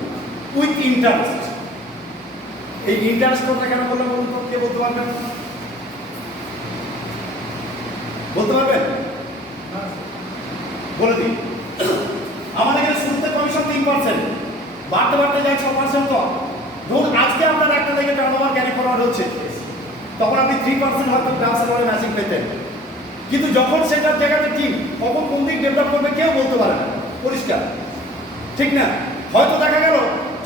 উইথ ইন্টারেস্ট। এই ইন্টারেস্ট কথা কেন বললাম বলুন তো? কে বলতে পারবেন? বলতে পারবেন? বলে দিই। আমাদের এখানে শুরুতে কমিশন 3%, বাড়তে বাড়তে যায় 6%। তো ধরুন আজকে আপনার একটা থেকে টার্নওভার ক্যারি ফরওয়ার্ড হচ্ছে, তখন আপনি 3% হয়তো ব্যবসা করে ম্যাচিং পেতেন। কিন্তু যখন সেটার জায়গাতে টিম কখন কোন দিক ডেভেলপ করবে কেউ বলতে পারে না পরিষ্কার, ঠিক না? হয়তো দেখা গেল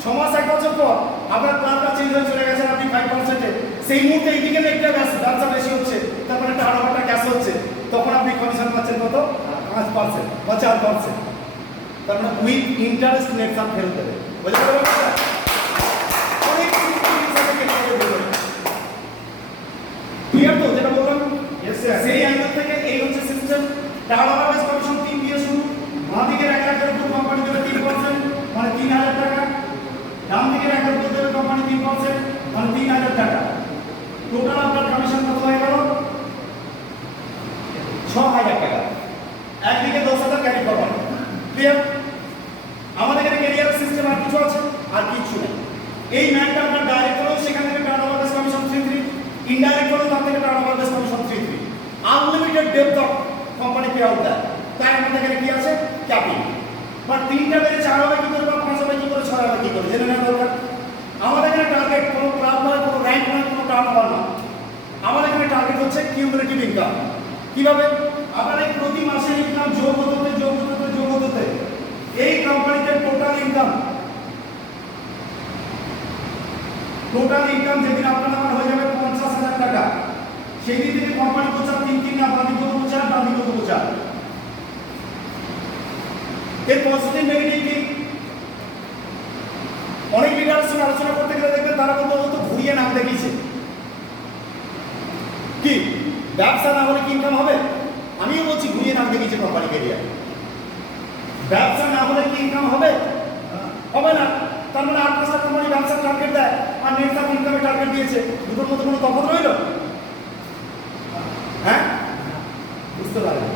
6 মাস 1 বছর পর আপনার প্ল্যানটা চেঞ্জ হয়ে চলে গেছেন আপনি 5%-এ, সেই মুহূর্তে এইদিকে একটা ব্যবসা বেশি হচ্ছে, তারপরে টার্নওভারটা ক্যাশ হচ্ছে, তখন আপনি কমিশন পাচ্ছেন কত? 5% বা 4%। তার মানে উইথ ইন্টারেস্ট নেটসাপ ফেরত দেবে। বুঝতে পারবেন? অনেক ক্লিয়ার তো যেটা বললাম? সেই অ্যাঙ্গেল থেকে এই হচ্ছে সিস্টেম। টার্নওভার বেস কমিশন 3 দিয়ে শুরু, বাঁ দিকের 1 লাখের উপর 3000 টাকা, ডান দিকে একটা বলতে দেবে কোম্পানি 3%, মানে 3000 টাকা। টোটাল আপনার কমিশন কত হয়ে গেল? 6000 টাকা। একদিকে 10,000 ক্যারি করবেন। ক্লিয়ার? আমাদের এখানে ক্যারিয়ার সিস্টেম আর কিছু আছে? আর কিছু নেই। এই ম্যানটা আপনার ডাইরেক্ট হলো, সেখান থেকে টার্নওভার বেস কমিশন 33, ইনডাইরেক্ট হলো তার থেকে turnover base commission 33। Unlimited depth of company pay out দেয়। তাই আমাদের এখানে কি আছে? ক্যাপিং। বাট 3টা বেড়ে 4 হবে কি করে, বা 5 হবে কি করে, 6 হবে কি করে, জেনে নেওয়া দরকার। আমাদের এখানে টার্গেট কোনো ক্লাব নয়, কোনো র্যাঙ্ক নয়, কোনো টার্নওভার নয়। আমাদের এখানে টার্গেট হচ্ছে কিউমুলেটিভ ইনকাম। কিভাবে? আপনার এই প্রতি মাসের ইনকাম যোগ হতে এই কোম্পানিতে টোটাল ইনকাম যেদিন আপনার নাম্বার হয়ে যাবে 50,000 টাকা, সেই দিন থেকে কোম্পানি বোঝার 3 না বাদিগত বোঝার ডাদিগত বোঝার। এর পজিটিভ নেগেটিভ কি? অনেক লিডারের সঙ্গে আলোচনা করতে গেলে দেখবেন তারা বলতো ঘুরিয়ে নাম দেখিয়েছে। কি ব্যবসা না হলে কি ইনকাম হবে? আমিও বলছি ঘুরিয়ে নাম দেখিয়েছে কোম্পানি ক্যারিয়ার। ব্যবসা না হলে কি ইনকাম হবে? হবে না। তার মানে 8-5টা কোম্পানি ব্যবসার টার্গেট দেয় আর নেট অফ ইনকামের টার্গেট দিয়েছে, দুটোর মধ্যে কোনো তফাৎ রইল? হ্যাঁ, বুঝতে পারলেন?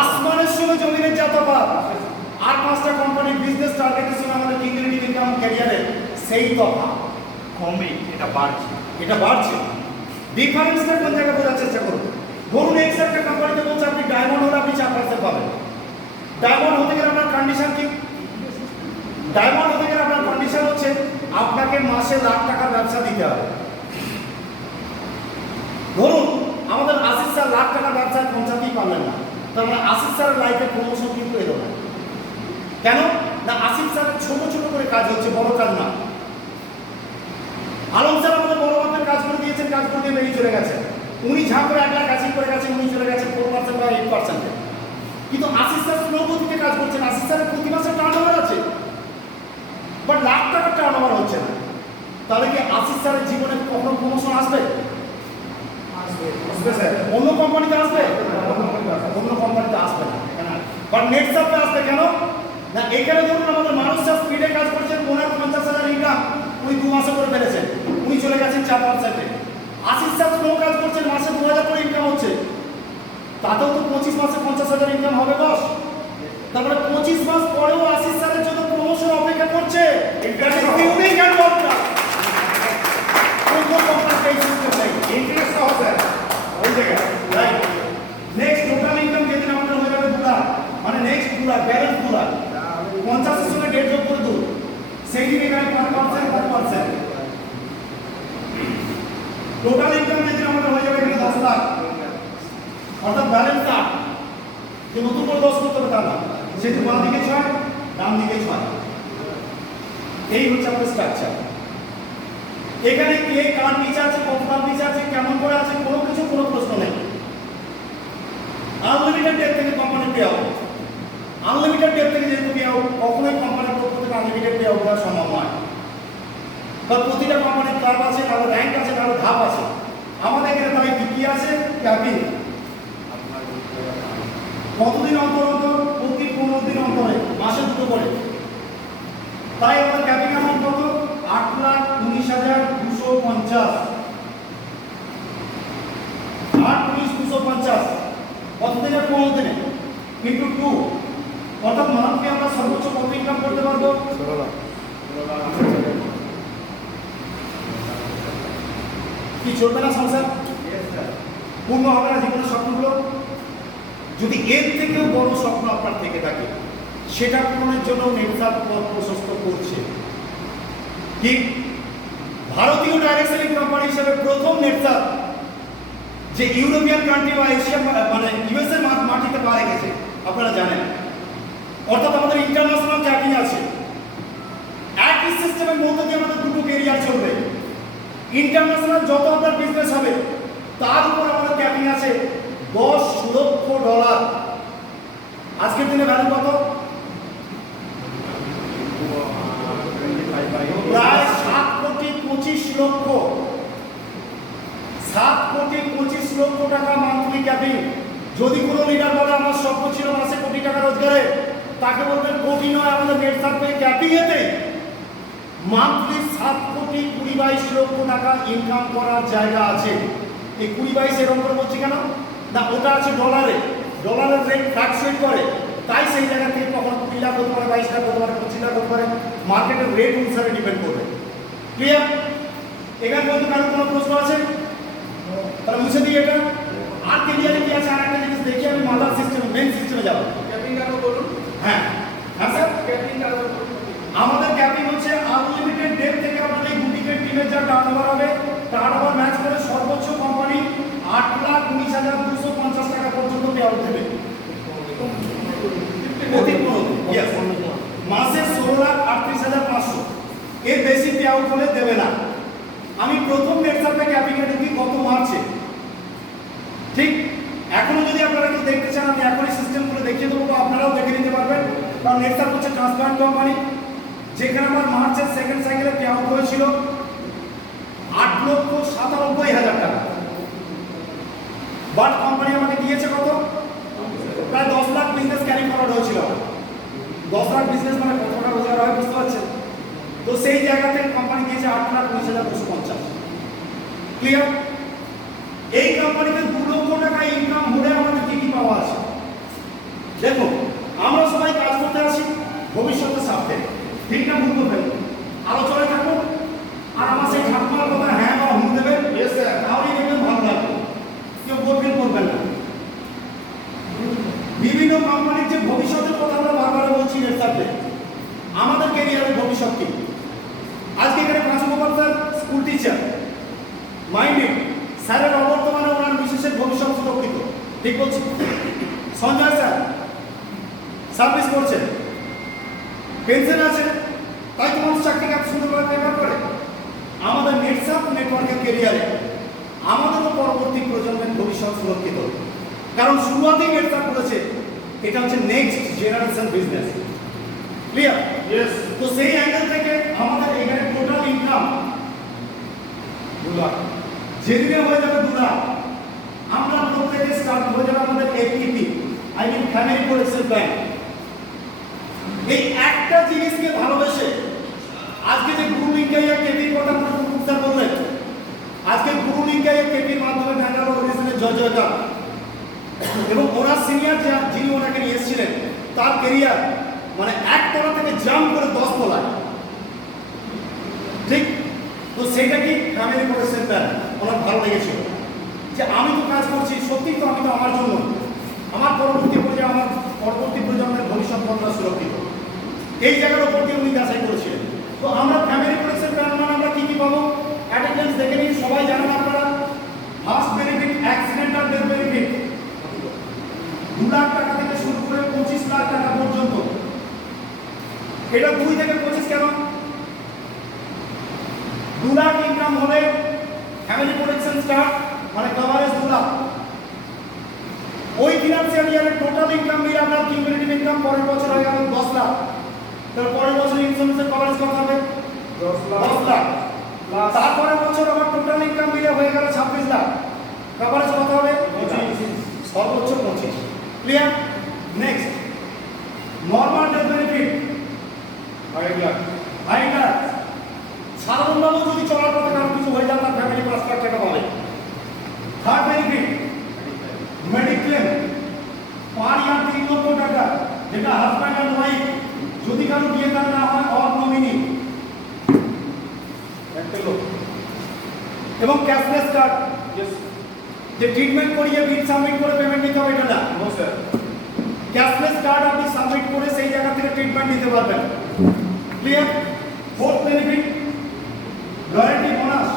আসমানের সঙ্গে জমিনের যা তফাৎ। 8-5টা কোম্পানির বিজনেস টার্গেটের সঙ্গে আমাদের কিউমুলেটিভ ইনকাম ক্যারিয়ারে সেই তফাৎ কমে, এটা বাড়ছে। ডিফারেন্সটা কোন জায়গায় বোঝার চেষ্টা করুন। ধরুন এক্স একটা কোম্পানিতে বলছে আপনি ডায়মন্ড হলে আপনি 4% পাবেন। ডায়মন্ড হতে গেলে আপনার কন্ডিশন কি? ডায়মন্ড হতে গেলে আপনার কন্ডিশন হচ্ছে আপনাকে মাসে লাখ টাকার ব্যবসা দিতে হবে। ধরুন আমাদের আশিস স্যার লাখ টাকার ব্যবসায় পৌঁছাতেই পারলেন না, তার মানে আশিস স্যারের লাইফে প্রমোশন কিন্তু এলো না। কেন না? আশিস স্যারের ছোট ছোট করে কাজ হচ্ছে, বড় কাজ না। আলম স্যার আমাদের বড় মাপের কাজ করে দিয়েছেন, কাজ করে দিয়ে বেরিয়ে চলে গেছেন। উনি ঝাঁ করে 1 লাখ অ্যাচিভ করে গেছেন, উনি চলে গেছেন 4% বা 8%। কিন্তু আশিস স্যার স্লো গতিতে কাজ করছেন। আশিস স্যারের প্রতি মাসে টার্নওভার আছে, বাট লাখ টাকার টার্নওভার হচ্ছে না। তাহলে কি আশিস স্যারের জীবনে কখনো প্রমোশন আসবে? স্যার অন্য কোম্পানিতে আসবে? অন্য কোম্পানিতে আসবে না। বাট নেট সাপে আসবে। কেন না? এখানে ধরুন আমাদের মানুষ স্যার স্পিডে কাজ করছেন, 50,000 ইনকাম উনি 2 মাসে করে ফেলেছেন, উনি চলে গেছেন 4%। আশিস স্যার স্লো কাজ করছেন, মাসে 2,000 করে ইনকাম হচ্ছে, তাতেও তো 25 মাসে 50,000 ইনকাম হবে বস। তারপরে 25 মাস পরেও আশিস স্যারের জন্য প্রমোশন অপেক্ষা করছে। নেক্সট টোটাল ইনকাম যেদিন আমাদের হয়ে যাবে 2 লাখ, মানে নেক্সট 2 লাখ ব্যালেন্স 2 লাখ, 50 এর সঙ্গে 1.5 যোগ করে 2, সেই দিন এখানে 5%। টোটাল ইনকাম যেদিন আমাদের হয়ে যাবে এখানে 10 লাখ, অর্থাৎ ব্যালেন্স 8, যে নতুন করে 10 করতে হবে তা না, সেটি বাম দিকে 6, ডান দিকে 6। এই হচ্ছে আমাদের স্ট্রাকচার। এখানে কে কার নিচে আছে, কত কার নিচে আছে, কেমন করে আছে, কোনো কিছু কোনো প্রশ্ন নেই। আনলিমিটেড ডেট থেকে company pay out, unlimited date থেকে যেহেতু পে আউট, কখনোই কোম্পানির পক্ষ থেকে আনলিমিটেড পে আউট দেওয়া সম্ভব নয়। বা প্রতিটা কোম্পানির ক্লাব আছে, কারো র্যাঙ্ক আছে, কারো ধাপ আছে। আমাদের এখানে তাই কি আছে? ক্যাপিং। কতদিন অন্তর অন্তর? প্রতি 15 দিন অন্তরে, মাসে 2 করে। তাই আমাদের ক্যাপিং অ্যামাউন্ট কত? 8,19,250। 8,19,250 কত দিনে? 15 দিনে ইন্টু 2, অর্থাৎ মান্থলি আমরা সর্বোচ্চ কত ইনকাম করতে পারবো? 16 লাখ। কি চলবে না সংসার? পূর্ণ হবে না জীবনের স্বপ্নগুলো? যদি এর থেকেও বড় স্বপ্ন আপনার থেকে থাকে, সেটা পূরণের জন্য নেটসাপ পথ প্রশস্ত করছে। কি ভারতীয় ডাইরেক্ট সেলিং কোম্পানি হিসেবে প্রথম নেটসাপ যে ইউরোপিয়ান কান্ট্রি বা এশিয়া মানে ইউএসএ মাটিতে পা রেখেছে, আপনারা জানেন। অর্থাৎ আমাদের ইন্টারন্যাশনাল ক্যাপিং আছে। একই সিস্টেমের মধ্যে দিয়ে আমাদের দুটো ক্যারিয়ার চলবে। ইন্টারন্যাশনাল যত আপনার বিজনেস হবে, তার উপর আমাদের ক্যাপিং আছে $10 লক্ষ। আজকের দিনে ভ্যালু কত? প্রায় 7,25,00,000। 7,25,00,000 টাকা মান্থলি ক্যাপিং। যদি কোনো লিডার বলে আমার স্বপ্ন ছিল মাসে কোটি টাকা রোজগারে, তাকে বলবেন কোটি নয়, আমাদের নেট সার্ভে ক্যাপিংয়েতে মান্থলি 7,20,22 টাকা ইনকাম করার জায়গা আছে। এই 20-22 এরকম করে বলছি কেন না, ওটা আছে ডলারে, ডলারের রেট ফ্লাকচুয়েট করে, তাই সেই জায়গা থেকে কখনো 20 লাখ হতে পারে, 22 লাখ হতে পারে, 25 লাখ হতে পারে, মার্কেটের রেট অনুসারে ডিপেন্ড করবে। ক্লিয়ার? এখানে বলতে কারো কোনো প্রশ্ন আছে? তাহলে মুছে দিই এটা। আর ক্লিয়ারে কি আছে? আর একটা জিনিস দেখি, আমি মাদার সিস্টেমে, মেন সিস্টেমে যাব। ক্যাপিং আরো বলুন। হ্যাঁ হ্যাঁ স্যার, ক্যাপিং আরো বলুন। আমাদের ক্যাপিং হচ্ছে আনলিমিটেড ডেপ থেকে আপনাদের ডুপ্লিকেট টিমের যা টার্নওভার হবে, টার্নওভার ম্যাচ করে সর্বোচ্চ কোম্পানি 8,19,250 টাকা পর্যন্ত পেআউট দেবে প্রতি 15 দিন। মাসে 16,38,500, এর বেশি পেআউট হলে দেবে না। আমি প্রথম নেট সার্ভে ক্যাপিং এ ঢুকি গত মার্চে, ঠিক? এখনো যদি আপনারা কেউ দেখতে চান, আমি এখনই সিস্টেমগুলো দেখিয়ে দেবো, আপনারাও দেখে নিতে পারবেন। কারণ নেট সার্ভে হচ্ছে ট্রান্সপারেন্ট কোম্পানি, যেখানে আমার মার্চের সেকেন্ড সাইকেলে পেআউট হয়েছিল 8,97,000 টাকা। বাট কোম্পানি আমাকে দিয়েছে কত? প্রায় 10 লাখ বিজনেস ক্যারি ফরওয়ার্ড হয়েছিল। 10 লাখ বিজনেস মানে কত টাকা রোজগার হয় বুঝতে পারছেন? তো সেই জায়গা থেকে কোম্পানি দিয়েছে 8,19,250। ক্লিয়ার? এই কোম্পানিতে 2 লক্ষ টাকা ইনকাম হলে আমাদের কি কি পাওয়া আছে দেখো। আমরা সবাই কাজ করতে আসি ভবিষ্যতের স্বার্থে, ঠিক না? ভুল করবেন, আলোচনায় থাকুন, আর আমার সেই ঠাকুমার কথা হ্যাঁ বা হুম দেবেন, তাহলেই দেখবেন ভালো লাগবে, কেউ বলবেন করবেন না। বিভিন্ন কোম্পানির যে ভবিষ্যতের কথা আমরা বারবার বলছি এর সাথে, আমাদের ক্যারিয়ারের ভবিষ্যৎ কি? আজকে এখানে Panchu Gopal sir school teacher, minded স্যারের অবর্তমানে ওনার বিশেষের ভবিষ্যৎ সুরক্ষিত, ঠিক বলছি? সঞ্জয় স্যার সার্ভিস করছেন, পেনশন আছে, তাই তো মানুষ চাকরিকে এত সুন্দর করে ব্যবহার করে। আমাদের নেটওয়ার্কের ক্যারিয়ারে আমাদেরও পরবর্তী প্রজন্মের ভবিষ্যৎ সুরক্ষিত, কারণ শুরুতেই নেটওয়ার্ক করেছে, এটা হচ্ছে next generation business. Clear? Yes. তো সেই অ্যাঙ্গেল থেকে আমাদের এখানে টোটাল ইনকাম 2 লাখ, যেদিনে হয়ে যাবে 2 লাখ, আমরা প্রত্যেকে স্টার্ট হয়ে যাবে আমাদের APP, I mean family protection plan. এই একটা জিনিসকে ভালোবেসে আজকে যে গুরু লিঙ্কাইয়া কেপির কথা স্যার বললেন, আজকে গুরু লিঙ্কাইয়া কেপির মাধ্যমে ব্যাঙ্গালোর অডিশনের জয় জয়কার, এবং ওনার সিনিয়র যিনি ওনাকে নিয়ে এসেছিলেন, তার কেরিয়ার মানে 1 তলা থেকে জাম্প করে 10 তলায়, ঠিক? তো সেটা কি ফ্যামিলি প্রোটেকশন প্ল্যান ওনার ভালো লেগেছিল, যে আমি তো কাজ করছি সত্যি, তো আমি তো আমার জন্য, আমার পরবর্তী পর্যায়ে, আমার পরবর্তী প্রজন্মের ভবিষ্যৎ পন্থা সুরক্ষিত, এই জায়গার উপর দিয়ে উনি যাচাই করেছিলেন। তো আমরা ফ্যামিলি প্রোটেকশন প্ল্যান মানে আমরা কি কি পাবো? অ্যাটেন্ডেন্স দেখে নিন, সবাই জানেন আপনারা, first benefit accidental death benefit 2 lakh টাকা থেকে শুরু করে 25 লাখ টাকা পর্যন্ত। এটা 2 থেকে 25 কেন? 2 লাখ ইনকাম হলে ফ্যামিলি প্রোটেকশন স্টার্ট, মানে কভারেজ 2 লাখ। ওই ফিনান্সিয়াল ইয়ারের টোটাল ইনকাম মিলে আপনার কিউমুলেটিভ ইনকাম পরের বছর হয়ে গেল 10 লাখ। তাহলে পরের বছর ইন্স্যুরেন্সের কভারেজ কত হবে? 10 লাখ। তারপরের বছর আবার টোটাল ইনকাম মিলে হয়ে গেল 26 লাখ, কভারেজ কত হবে? 25, সর্বোচ্চ 25। Clear? Next normal death benefit 5 lakh. সাধারণভাবে যদি চলার পথে কারো কিছু হয়ে যায়, তার ফ্যামিলি 5 লাখ টাকা পাবে। থার্ড বেনিফিট মেডিক্লেম পার ইয়ার 3 লক্ষ টাকা, যেটা হাজব্যান্ড অ্যান্ড ওয়াইফ যদি কারো বিয়ে তার না হয়, অর নমিনি 1 লক্ষ। এবং ক্যাশলেস কার্ড, যে ট্রিটমেন্ট করিয়ে বিল সাবমিট করে পেমেন্ট নিতে হবে, এটা না। No sir. ক্যাশলেস কার্ড আপনি সাবমিট করে সেই জায়গা থেকে ট্রিটমেন্ট নিতে পারবেন। Clear? Fourth benefit loyalty bonus,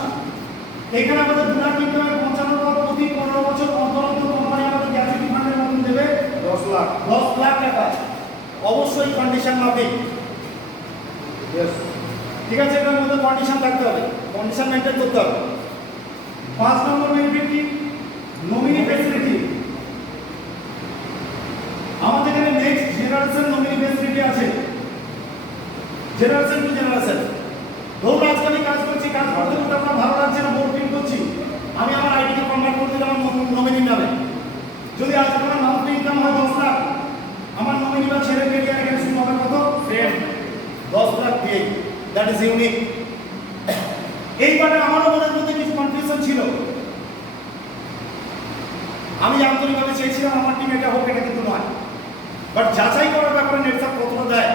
এখানে আমাদের 2 লাখ ইনকামের 55 টাকা প্রতি 15 বছর অন্তর অন্তর কোম্পানি আমাদের গ্যাসুইটি ফান্ডের মতন দেবে 10 লাখ। 10 লাখ টাকা, অবশ্যই কন্ডিশন মাফিক। ইয়েস। ঠিক আছে, এটার মধ্যে কন্ডিশন থাকতে হবে, কন্ডিশন মেনটেন করতে হবে। 5 নম্বর বেনিফিট কি? Nominee facility. আমাদের এখানে নেক্সট জেনারেশন নমিনি ফ্যাসিলিটি আছে, জেনারেশন টু জেনারেশন। ধরুন আজকে আমি কাজ করছি, কাজ করতে করতে আমার ভালো লাগছে না, বোর্ড প্রিন্ট করছি, আমি আমার আইডিকে কনভার্ট করে দিলাম আমার নমিনির নামে। যদি আজকে আমার মান্থলি ইনকাম হয় 10 লাখ, আমার নমিনি বা ছেলে কেরিয়ার এখানে 10. 10 লাখ দিয়ে, দ্যাট ইজ ইউনিক। এইবারে আমারও মনের মধ্যে কিছু কনফিউশন ছিল। আমি আন্তরিকভাবে চেয়েছিলাম আমার টিম এটা হোক, এটা কিন্তু নয়। বাট যাচাই করার ব্যাপারে নেটসাপ কতটা দেয়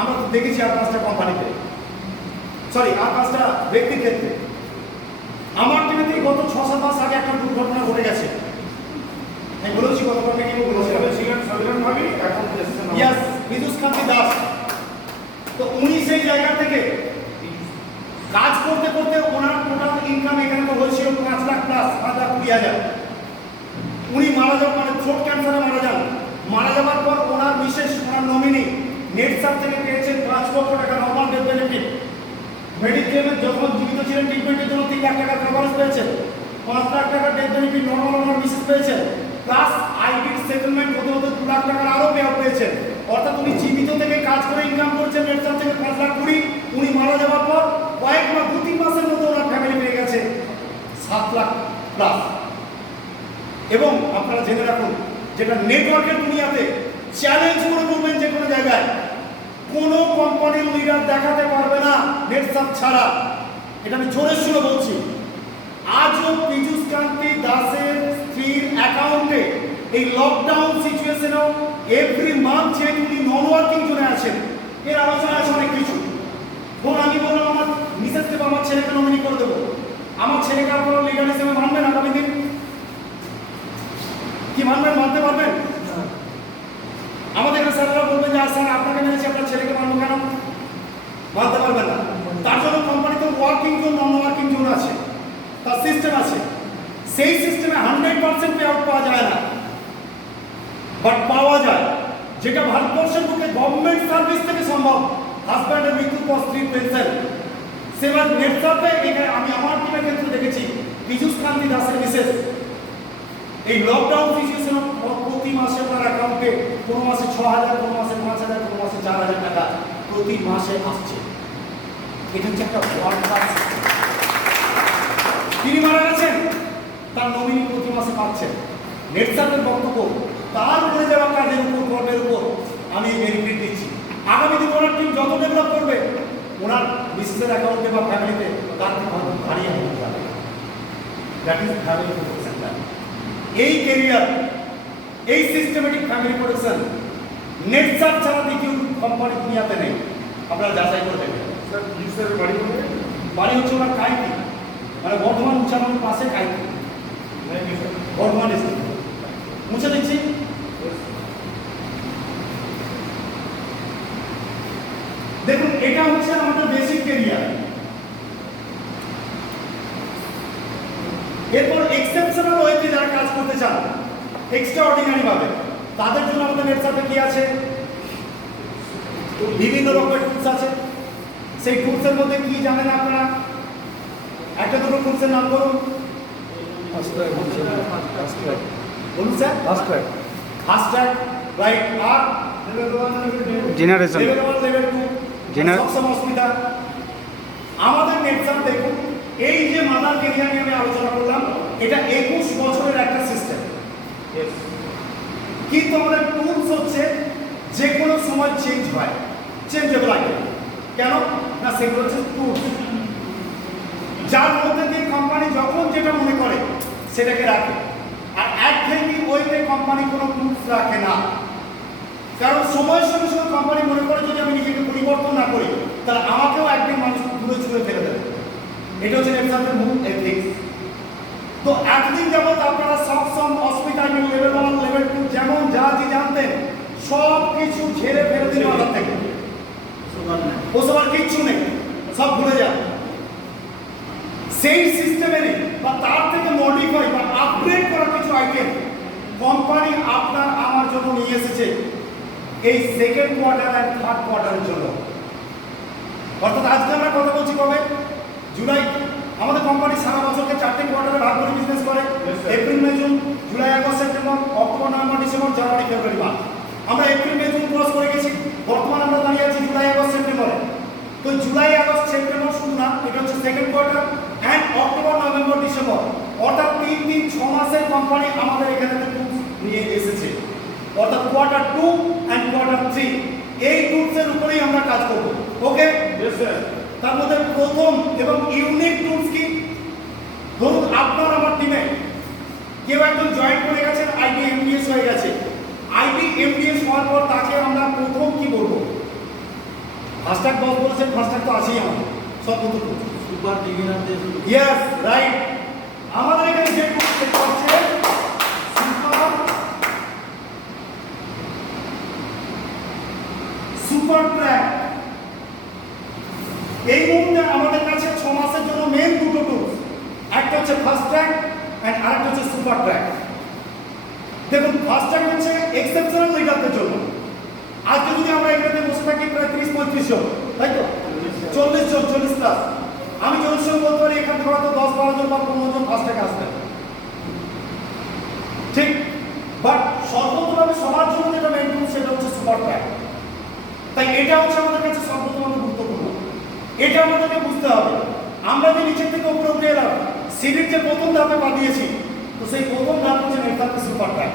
আমরা তো দেখেছি আর 5টা কোম্পানিতে, সরি আর 5টা ব্যক্তির ক্ষেত্রে। আমার টিমে থেকে গত 6-7 মাস আগে একটা দুর্ঘটনা ঘটে গেছে। আমি বলেছি গতবার নাকি আমি বলেছি সাধারণ ভাবে এখন এসেছেন ইয়াস, বিদুষ কান্তি দাস। তো উনি সেই জায়গা থেকে কাজ করতে করতে ওনার টোটাল ইনকাম এখানে তো হয়েছিল 5 লাখ প্লাস, 5,20,000। উনি মারা যান, মানে থ্রোট ক্যান্সারে মারা যান। মারা যাওয়ার পর ওনার বিশেষ ওনার নমিনি নেটসাপ থেকে পেয়েছেন 5 লক্ষ টাকা নর্মাল ডেথ বেনিফিট। মেডিক্লেমে যখন জীবিত ছিলেন ট্রিটমেন্টের জন্য 3 লাখ টাকা কভারেজ পেয়েছেন, 5 লাখ টাকার ডেথ বেনিফিট নর্মাল ওনার মিসেস পেয়েছেন, প্লাস আইডির সেটেলমেন্ট হতে হতে 2 লাখ টাকার আরও পে আউট পেয়েছেন। অর্থাৎ উনি জীবিত থেকে কাজ করে ইনকাম করছেন নেটসাপ থেকে 5 লাখ 20। উনি মারা যাওয়ার পর কয়েক মাস 2-3 মাসের মধ্যে ওনার ফ্যামিলি পেয়ে গেছে 7 লাখ প্লাস। এবং আপনারা জেনে রাখুন, যেটা নেটওয়ার্কের দুনিয়াতে চ্যালেঞ্জ করে বলবেন যে কোনো জায়গায় কোনো কোম্পানির লিডার দেখাতে পারবে না নেটসাপ ছাড়া। এটা আমি জোরে সুরে বলছি। আজও পীযূষ কান্তি দাসের স্ত্রীর অ্যাকাউন্টে এই লকডাউন সিচুয়েশনেও এভরি মান্থ যেহেতু উনি নন ওয়ার্কিং জোনে আছেন, এর আলোচনা আছে অনেক কিছু। ধরুন আমি বললাম আমার মিসেসকে বা আমার ছেলেকে নমিনি করে দেবো, আমার ছেলেকে আপনারা লিডার হিসেবে মানবেন আগামী দিন? কি মানবেন, মানতে পারবেন? আমাদের এখানে স্যাররা বলবেন যে স্যার আপনাকে মেনেছি, আপনার ছেলেকে মানবো কেন? মানতে পারবেন না। তার জন্য কোম্পানিতে ওয়ার্কিং জোন, নন ওয়ার্কিং জোন আছে, তার সিস্টেম আছে। সেই সিস্টেমে 100% পে আউট পাওয়া যায় না, বাট পাওয়া যায় যেটা ভারতবর্ষের বুকে গভর্নমেন্ট সার্ভিস থেকে সম্ভব। হাজব্যান্ডের মৃত্যুর পর স্ত্রীর পেনশন, সেবার নেটসাপে এখানে আমি আমার টিমের ক্ষেত্রে দেখেছি পীযূষ কান্তি দাসের মিসেস এই লকডাউন সিচুয়েশন প্রতি মাসে ওনার অ্যাকাউন্টে কোনো মাসে 6,000, কোনো মাসে 5,000, কোনো মাসে 4,000 টাকা প্রতি মাসে আসছে। এটা হচ্ছে একটা ওয়ার্ল্ড ক্লাস সিস্টেম। তিনি মারা গেছেন, তার নমিনি প্রতি মাসে পাচ্ছেন। নেটসাপের বক্তব্য তার করে দেওয়া কাজের উপর, কর্মের উপর আমি বেনিফিট দিচ্ছি। আগামী দিন ওনার টিম যত ডেভেলপ করবে ওনার মিসেসের অ্যাকাউন্টে বা ফ্যামিলিতে তার থেকে হয়তো ভারী হয়ে যাবে। That is family protection plan. এই ক্যারিয়ার, এই সিস্টেমেটিক ফ্যামিলি প্রোটেকশন নেটসাপ ছাড়া দ্বিতীয় কোম্পানি দুনিয়াতে নেই। আপনারা যাচাই করে দেখবেন। স্যার ইউজারের বাড়ি কোথায়? বাড়ি হচ্ছে ওনার কাইতি, মানে বর্ধমান উচ্চারণের পাশে কাইতি, thank you sir. Bardhaman district. মুছে দিচ্ছি। দেখুন এটা হচ্ছে আমাদের বেসিক ক্যারিয়ার। এরপর এক্সেপশনাল ওয়েতে যারা কাজ করতে চান এক্সট্রা অর্ডিনারি ভাবে, তাদের জন্য আমাদের নেটসাপে কি আছে? বিভিন্ন রকমের টুলস আছে। সেই টুলসের মধ্যে কি জানেন আপনারা? একটা দুটো টুলসের নাম করুন। বলুন স্যার। ফাস্ট্র্যাক, রাইট। আর জেনারেশন, লেভেল 1, লেভেল 2 Gener- সবসময় অসুবিধা। আমাদের নেটসাপ দেখুন, এই যে মাদার ক্যারিয়ার নিয়ে আমি আলোচনা করলাম, এটা 21 বছরের একটা সিস্টেম। ইয়েস। কিন্তু আমাদের টুলস হচ্ছে যে কোনো সময় চেঞ্জ হয়, চেঞ্জেবল আইটেম। কেন না? সেগুলো হচ্ছে টুলস, যার মধ্যে দিয়ে কোম্পানি যখন যেটা মনে করে সেটাকে রাখে। আর একঘেয়েমি ওইতে কোম্পানি কোনো টুলস রাখে না, কারণ সময়ের সঙ্গে সঙ্গে কোম্পানি মনে করে যদি আমি নিজেকে পরিবর্তন না করি তাহলে আমাকেও একদিন মানুষ দূরে ছুঁড়ে ফেলে দেবে। এটা হচ্ছে নেটসাপের মূল এথিক্স। তো এতদিন যাবত আপনারা সব হসপিটাল লেভেল 1, লেভেল 2 যেমন যা যে জানতেন সব কিছু ঝেড়ে ফেলে দিন মাথার থেকে। ওসব আর কিচ্ছু নেই, সব ভুলে যান। সেই সিস্টেমেরই বা তার থেকে মডিফাই বা আপগ্রেড করা কিছু আইটেম কোম্পানি আপনার আমার জন্য নিয়ে এসেছে এই সেকেন্ড কোয়ার্টার আর থার্ড কোয়ার্টারের জন্য। অর্থাৎ আজকে আমরা কথা বলছি কবে? জুলাই। আমাদের কোম্পানি সারা বছরকে 4টে কোয়ার্টারে ভাগ করে বিজনেস করে। Yes, sir. April, May, June, July, August, September, October, November, December, January, February, March. আমরা এপ্রিল, মে, জুন ক্রস করে গেছি। বর্তমানে আমরা দাঁড়িয়ে আছি জুলাই, আগস্ট, সেপ্টেম্বরে। তো জুলাই, আগস্ট, সেপ্টেম্বর শুধু না, এটা হচ্ছে second quarter, and October, November, December, অর্থাৎ 3 মাসের কোম্পানি আমাদের এখানে টুলস নিয়ে এসেছে। অর্থাৎ কোয়ার্টার 2 অ্যান্ড কোয়ার্টার 3 এই টুলসের উপরেই আমরা কাজ করব। ওকে, Yes, sir. তার মধ্যে প্রথম এবং ইউনিক টুলস কি? ধরুন আপনার আমার টিমে কেউ একজন জয়েন করে গেছেন, আইটি এমডিএস হয়ে গেছে। আইটি এমডিএস হওয়ার পর তাকে আমরা প্রথম কি বলবো? ফাস্ট্যাগ বস বলেছেন, ফাস্ট্যাগ তো আছেই আমাদের সব নতুন সুপার বিগিনারদের ইয়েস রাইট। আমাদের এখানে যে টুলস হচ্ছে সুপার ট্র্যাক। এই মুহূর্তে আমাদের কাছে 6 মাসের জন্য মেন দুটো টুলস, একটা হচ্ছে ফাস্ট ট্র্যাক এন্ড আরেকটা হচ্ছে সুপার ট্র্যাক। দেখুন ফাস্ট ট্র্যাক হচ্ছে এক্সেপশনাল লিডারদের জন্য। আজকে যদি আমরা এখানে বসে থাকি প্রায় 30-35 জন, তাই তো 40 জন 40 প্লাস, আমি জোরের সঙ্গে বলতে পারি এখান থেকে হয়তো 10-12 জন বা 15 জন ফাস্ট ট্র্যাক আসবেন, ঠিক। বাট সর্বপ্রথমে সবার জন্য যেটা মেন টুল সেটা হচ্ছে সুপার ট্র্যাক। তাই এটা হচ্ছে আমাদের কাছে সর্বপ্রথম গুরুত্বপূর্ণ। এটা আমাদেরকে বুঝতে হবে। আমরা যে নিচের থেকে উপরে উঠে এলাম, সিডির যে প্রথম ধাপে পা দিয়েছি, তো সেই প্রথম ধাপ হচ্ছে নেটওয়ার্ক সুপার ট্র্যাক।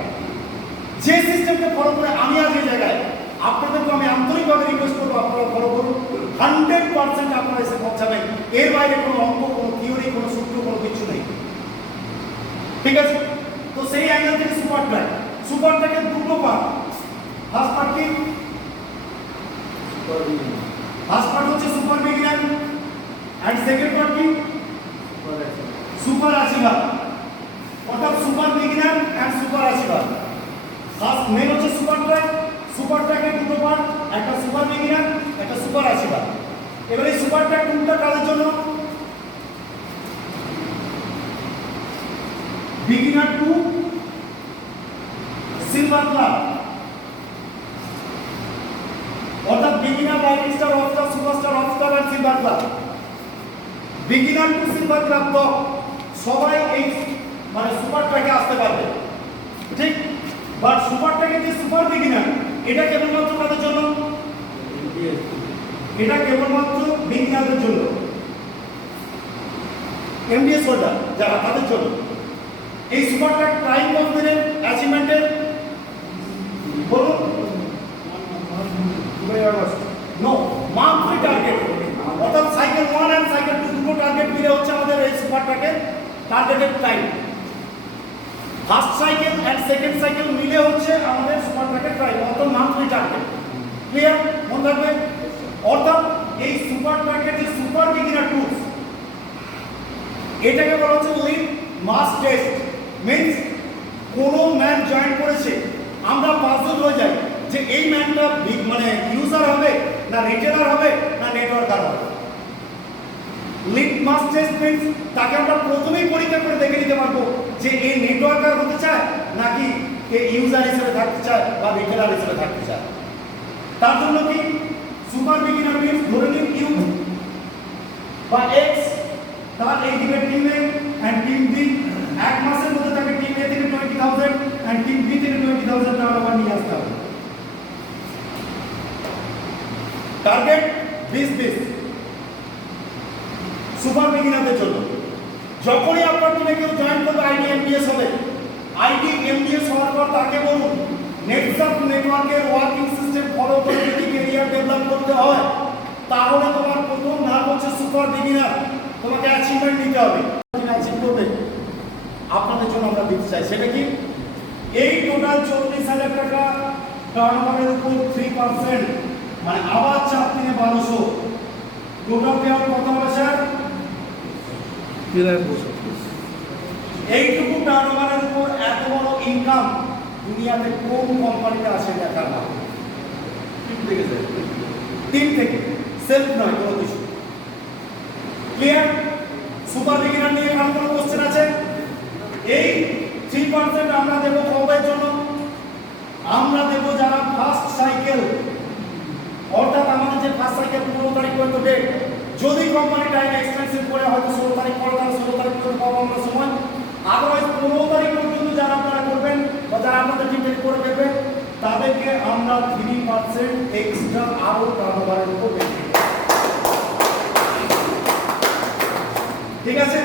যে সিস্টেমকে ফলো করে আমি আজ এই জায়গায়, আপনাদেরকে আমি আন্তরিকভাবে রিকোয়েস্ট করবো আপনারা ফলো করুন। 100% আপনারা এসে পৌঁছাবেন। এর বাইরে কোনো অঙ্ক, কোনো থিওরি, কোনো সূত্র, কোনো কিছু নেই, ঠিক আছে? তো সেই অ্যাঙ্গেল থেকে সুপার ট্র্যাক, সুপার ট্র্যাকের দুটো পার্ট। ফার্স্ট পার্ট কি? ফার্স্ট পার্ট হচ্ছে super beginner and second part কি? সুপার আশীর্বাদ। অর্থাৎ সুপার বিগিনার এন্ড সুপার আশীর্বাদ। ফার্স্ট মেন হচ্ছে সুপার ট্র্যাক। সুপার ট্র্যাকের দুটো পার্ট, একটা সুপার বিগিনার, একটা সুপার আশীর্বাদ। এবার এই সুপার ট্র্যাক কোনটা কাজের জন্য? বিগিনার টু সিলভার ক্লাব, অর্থাৎ beginner, rising star, rock star, superstar, rock star and silver club. Beginner to silver club তো সবাই এই মানে সুপার ট্র্যাকে আসতে পারবে, ঠিক। বাট সুপার ট্র্যাকের যে সুপার বিগিনার, এটা কেবলমাত্র কাদের জন্য? এটা কেবলমাত্র বিগিনারদের জন্য, এমডিএস হোল্ডার যারা, তাদের জন্য। এই সুপার ট্র্যাক টাইম কত দিনের অ্যাচিভমেন্টের বলুন? No, monthly target. অর্থাৎ সাইকেল 1 এন্ড সাইকেল 2 দুটো টার্গেট মিলে হচ্ছে আমাদের এই সুপার ট্র্যাকের targeted time. First cycle and second cycle মিলে হচ্ছে আমাদের সুপার ট্র্যাকের টাইম, অর্থাৎ মান্থলি টার্গেট। ক্লিয়ার? মনে রাখবেন। অর্থাৎ এই সুপার ট্র্যাকের যে সুপার বিগিনার টুলস, এটাকে বলা হচ্ছে লিড মাস টেস্ট। মিন্স কোনো ম্যান জয়েন করেছে, আমরা পাজল হয়ে যাই যে এই ম্যানটা মানে ইউজার হবে না রিটেলার হবে না নেটওয়ার্কার হবে। লিড মাস টেস্ট মিন্স তাকে আমরা প্রথমেই পরীক্ষা করে দেখে নিতে পারবো যে এই নেটওয়ার্কার হতে চায় নাকি এই ইউজার হিসেবে থাকতে চায় বা রিটেলার হিসেবে থাকতে চায়। তার জন্য কি সুপার বিগিনার মিন্স ধরে নিন ইউ বা এক্স, তার এই দিকে team A and team B, এক মাসের মধ্যে তাকে টিম এ থেকে 20,000 এন্ড টিম বি থেকে 20,000 টাকা নিয়ে আসতে হবে। টার্গেট 20 সুপার বিগিনারদের জন্য। যখনই আপনার টিমে কেউ জয়েন করবে, আইডি এমডিএস হবে। আইডি এমডিএস হওয়ার পর তাকে বলুন নেটসাপ নেটওয়ার্কের ওয়ার্কিং সিস্টেম ফলো করে যদি ক্যারিয়ার ডেভেলপ করতে হয়, তাহলে তোমার প্রথম ধাপ হচ্ছে সুপার বিগিনার। তোমাকে অ্যাচিভমেন্ট নিতে হবে। অ্যাচিভ করবে আপনাদের জন্য আমরা দিতে চাই, সেটা কি? এই টোটাল 40,000 টাকা টার্নওভারের উপর 3%, মানে আবার 4 দিনে 1200, টোটাল পেয়ার কত হবে স্যার? এইটুকু টার্নওভারের উপর এত বড় ইনকাম দুনিয়াতে কোন কোম্পানিতে আছে দেখার না। টিম থেকে সেলফ নয় কোনো কিছু। ক্লিয়ার? সুপার বিগিনার নিয়ে আর কোনো কোশ্চেন আছে? এই 3% আমরা দেব কবের জন্য? আমরা দেব যারা ফার্স্ট সাইকেল, অর্থাৎ আমাদের যে ফার্স্ট সাইকেল 15 তারিখ পর্যন্ত ডেট, যদি কোম্পানি টাইম এক্সটেনশন করে হয়তো 16 তারিখ পরে, তারা 16 তারিখ পর্যন্ত পাবো আমরা সময়। আদারওয়াইজ 15 তারিখ পর্যন্ত যারা আপনারা করবেন বা যারা আপনাদের টিম থেকে করে দেবে, তাদেরকে আমরা 3% এক্সট্রা আরো টার্নওভারের উপর দেব। ঠিক আছে?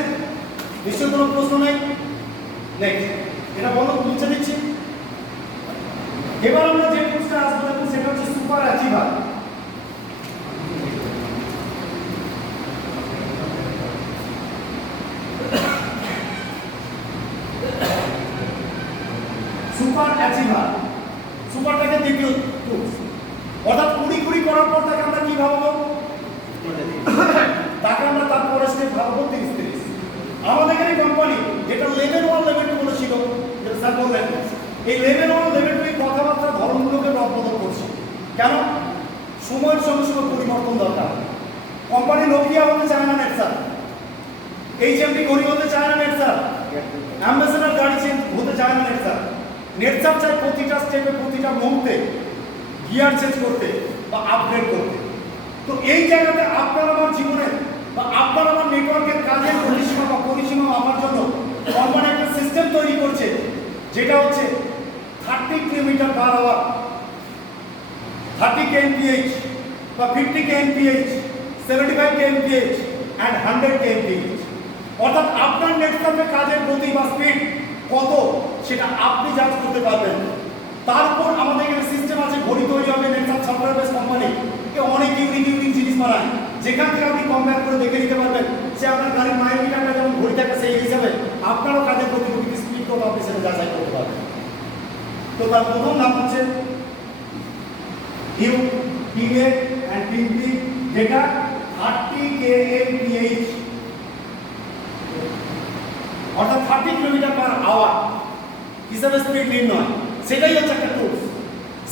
নিশ্চয় কোনো প্রশ্ন নেই? নেক্সট, এটা বলো, নিচে দিচ্ছি। এবার আমরা যে কোর্সটা আসবো সেটা হচ্ছে সুপার অ্যাচিভার। সুপার অ্যাচিভার, সুপারটাকে দ্বিতীয় টুলস, অর্থাৎ 20 করার পর তাকে আমরা কি ভাববো? তাকে আমরা তারপরে স্টেপ ভাববো 30। আমাদের এখানে কোম্পানি যেটা লেভেল 1 লেভেল 2 বলেছিল, যেটা স্যার বললেন, এই লেভেল 1 লেভেল 2 কথাবার্তার ধরনগুলোকে রদবদল করছে। কেন? সময়ের সঙ্গে সঙ্গে পরিবর্তন দরকার। কোম্পানি নোকিয়া হতে চায় না নেট স্যার, এইচএমডি ঘড়ি হতে চায় না নেট স্যার, অ্যাম্বাসেডর গাড়ি চেঞ্জ হতে চায় না নেট স্যার। নেট স্যার চায় প্রতিটা স্টেপে প্রতিটা মুহূর্তে গিয়ার চেঞ্জ করতে বা আপগ্রেড করতে। তো এই জায়গাতে আপনার আমার জীবনের বা আপনার আমার নেটওয়ার্কের কাজের পরিসীমা আমার জন্য কোম্পানি একটা সিস্টেম তৈরি করছে, যেটা হচ্ছে 30 কিলোমিটার/আওয়ার, 30 kmph বা 50 kmph, 75 kmph and 100 kmph। অর্থাৎ আপনার নেটওয়ার্কের কাজের গতি বা স্পিড কত সেটা আপনি জাজ করতে পারবেন। তারপর আমাদের এখানে সিস্টেম আছে, ঘড়ি তৈরি হবে নেটওয়ার্ক সফটওয়্যার বেস কোম্পানি, অনেক ইউনিক জিনিস বানায়, যেখান থেকে আপনি কম্পেয়ার করে দেখে নিতে পারবেন সে আপনার গাড়ির মাইল মিটারটা যেমন ঘড়ি থাকে সেই হিসাবে আপনারও কাজের গতি স্পিড কত আপনি সেটা যাচাই করতে পারবেন। তো তার প্রথম নাম হচ্ছে হিউ টিএ এন্ড টিপি, যেটা 30 kmph অর্থাৎ 30 কিলোমিটার/আওয়ার হিসাবে স্পিড নির্ণয়। সেটাই হচ্ছে একটা টুলস।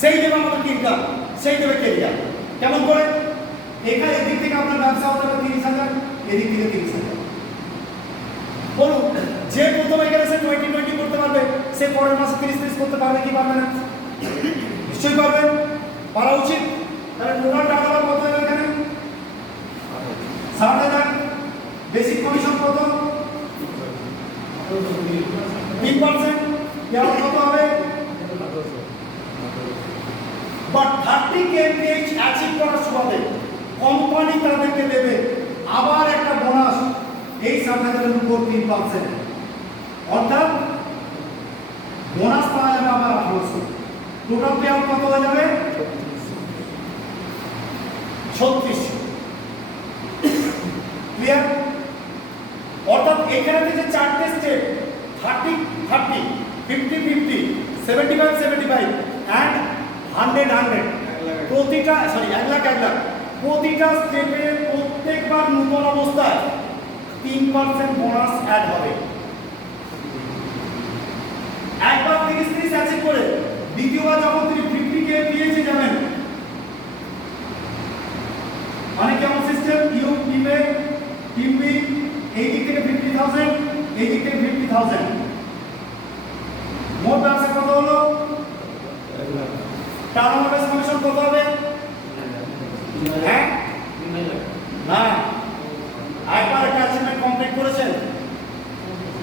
সেই দেবে আমাদের ইনকাম, সেই দেবে ক্যারিয়ার। কেমন করে? এখানে এদিক থেকে আপনার ব্যবসা হতে হবে 30,000, এদিক থেকে 30,000। বলুন, যে প্রথমে এখানে সে 20 করতে পারবে, সে পরের মাসে 30 করতে পারবে কি পারবে না? নিশ্চয়ই পারবে, পারা উচিত। তাহলে টোটাল টার্নওভার কত হবে এখানে? 60,000। বেসিক কমিশন কত? 3%। ইয়ার কত হবে? বাট 30 kmph অ্যাচিভ করার সুবাদে কোম্পানি তাদেরকে দেবে আবার একটা বোনাস, এই 60,000 এর উপর 3%। অর্থাৎ বোনাস পাওয়া যাবে আবার 1800। টোটাল পে আউট কত হয়ে যাবে? 3600। ক্লিয়ার? অর্থাৎ এখানে যে চারটে স্টেপ 30 30, 50 50, 75 75 এন্ড 100 100, প্রতিটা 1 লাখ প্রতিটা স্টেপে প্রত্যেকবার নতুন অবস্থায় 3% বোনাস অ্যাড হবে। একবার 30 অ্যাচিভ করে দ্বিতীয়বার যখন তিনি 50 কে পেয়েছে যাবেন, মানে কেমন সিস্টেম? ইউ টিমে টিমবি এই দিক থেকে 50,000, এই দিক থেকে 50,000, মোট ব্যবসা কত হলো? টার্নওভার কমিশন কত হবে? হ্যাঁ না, একবার একটা অ্যাচিভমেন্ট কমপ্লিট করেছেন।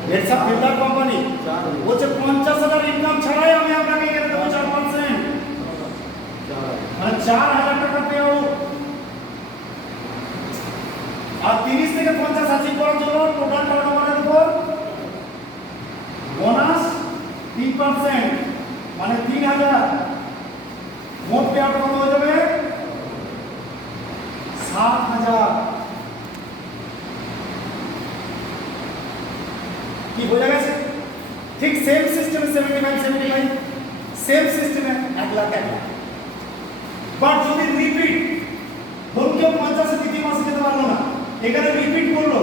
নেটসা বিল্ডার কোম্পানি বলছে 50,000 ইনকাম ছাড়াই আমি আপনাকে এখানে দেবো 4%, মানে 4,000 টাকা পেও। আর 30 থেকে 50 অ্যাচিভ করার জন্য টোটাল টার্নওভারের উপর বোনাস 3%, মানে 3,000। মোট পে আউট কত হয়ে যাবে? 7,000। কি বোঝা গেছে? ঠিক সেম সিস্টেমে 75 সেম সিস্টেমে 1 লাখ। বাট যদি রিপিট, ধরুন কেউ 50 এ দ্বিতীয় মাসে যেতে পারলো না, এখানে রিপিট করলো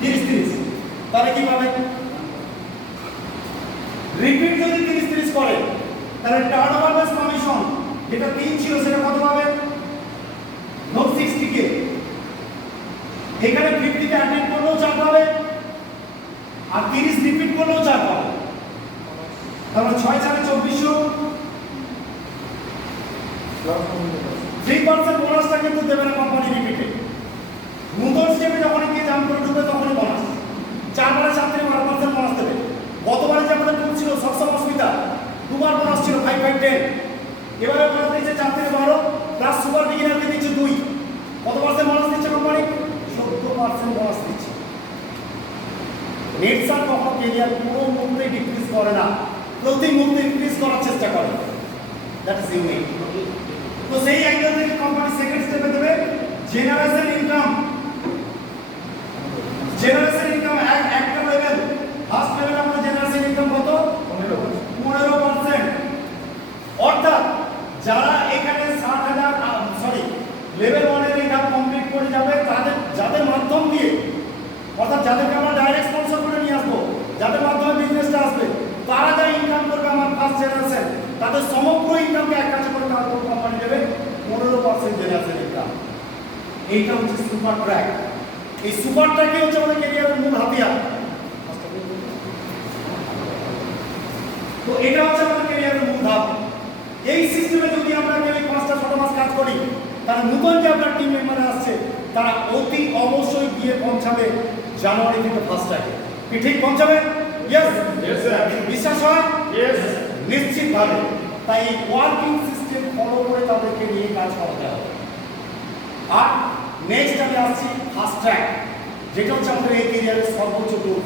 30 তাহলে কি পাবে? রিপিট যদি 30 করে তাহলে টার্নওভার বেস কমিশন যেটা 3 ছিল সেটা কত পাবে? 60 কে। এখানে 50 তে অ্যাটেন্ড করলেও 4 পাবে, আর 30 রিপিট করলেও 4 পাবে। তাহলে 6 4 2400। 3% বোনাসটা কিন্তু দেবে না কোম্পানি রিপিটে। নতুন স্টেপে যখন গিয়ে জাম্প করে ঢুকবে তখনই বোনাস। 4 বারে 7 থেকে 12% বোনাস দেবে। গতবারে যে আমাদের টুল ছিল সবসময় অসুবিধা, 2 বার বোনাস ছিল 5 5 10, এবারে বোনাস দিচ্ছে 4 থেকে 12 প্লাস সুপার বিগিনারকে দিচ্ছে 2। কত পার্সেন্ট বোনাস দিচ্ছে কোম্পানি? 14% বোনাস দিচ্ছে। নেটসার কখনো ক্যারিয়ার পুরো মুহূর্তে ডিক্রিজ করে না, প্রতি মুহূর্তে ইনক্রিজ করার চেষ্টা করে। That is unique. তো সেই অ্যাঙ্গেল থেকে কোম্পানি সেকেন্ড স্টেপে দেবে জেনারেশন ইনকাম। জেনারেশন ইনকাম একটা লেভেল, ফার্স্ট লেভেল আমরা জেনারেশন ইনকাম কত? 15%। অর্থাৎ যারা এখানে 60,000 লেভেল 1 এর ইনকাম কমপ্লিট করে যাবে, যাদের মাধ্যম দিয়ে, অর্থাৎ যাদেরকে আমরা ডাইরেক্ট স্পন্সর করে নিয়ে আসবো, যাদের মাধ্যমে বিজনেসটা আসবে, তারা যা ইনকাম করবে আমার ফার্স্ট জেনারেশন, তাদের সমগ্র ইনকামকে এক কাছে করে তারা কোম্পানি দেবে 15% জেনারেশন ইনকাম। এইটা হচ্ছে সুপার ট্র্যাক। এই সুপার ট্র্যাকই হচ্ছে আমাদের ক্যারিয়ারের মূল হাতিয়ার। তো এটা হচ্ছে আমাদের ক্যারিয়ারের মূল ধাপ। এই সিস্টেমে যদি আমরা কেউ 5-6 মাস কাজ করি, তারা নতুন যে আপনার টিম মেম্বার আসছে, তারা অতি অবশ্যই গিয়ে পৌঁছাবে জানুয়ারি থেকে ফার্স্ট ট্র্যাকে। কি ঠিক পৌঁছাবে? Yes, Yes, sir. বিশ্বাস হয়? Yes. নিশ্চিতভাবে। তাই এই ওয়ার্কিং সিস্টেম ফলো করে তাদেরকে নিয়ে কাজ করাতে হবে। আর নেক্সট আমি আসছি ফার্স্ট ট্র্যাক, যেটা হচ্ছে আমাদের এই ক্যারিয়ারের সর্বোচ্চ টুল।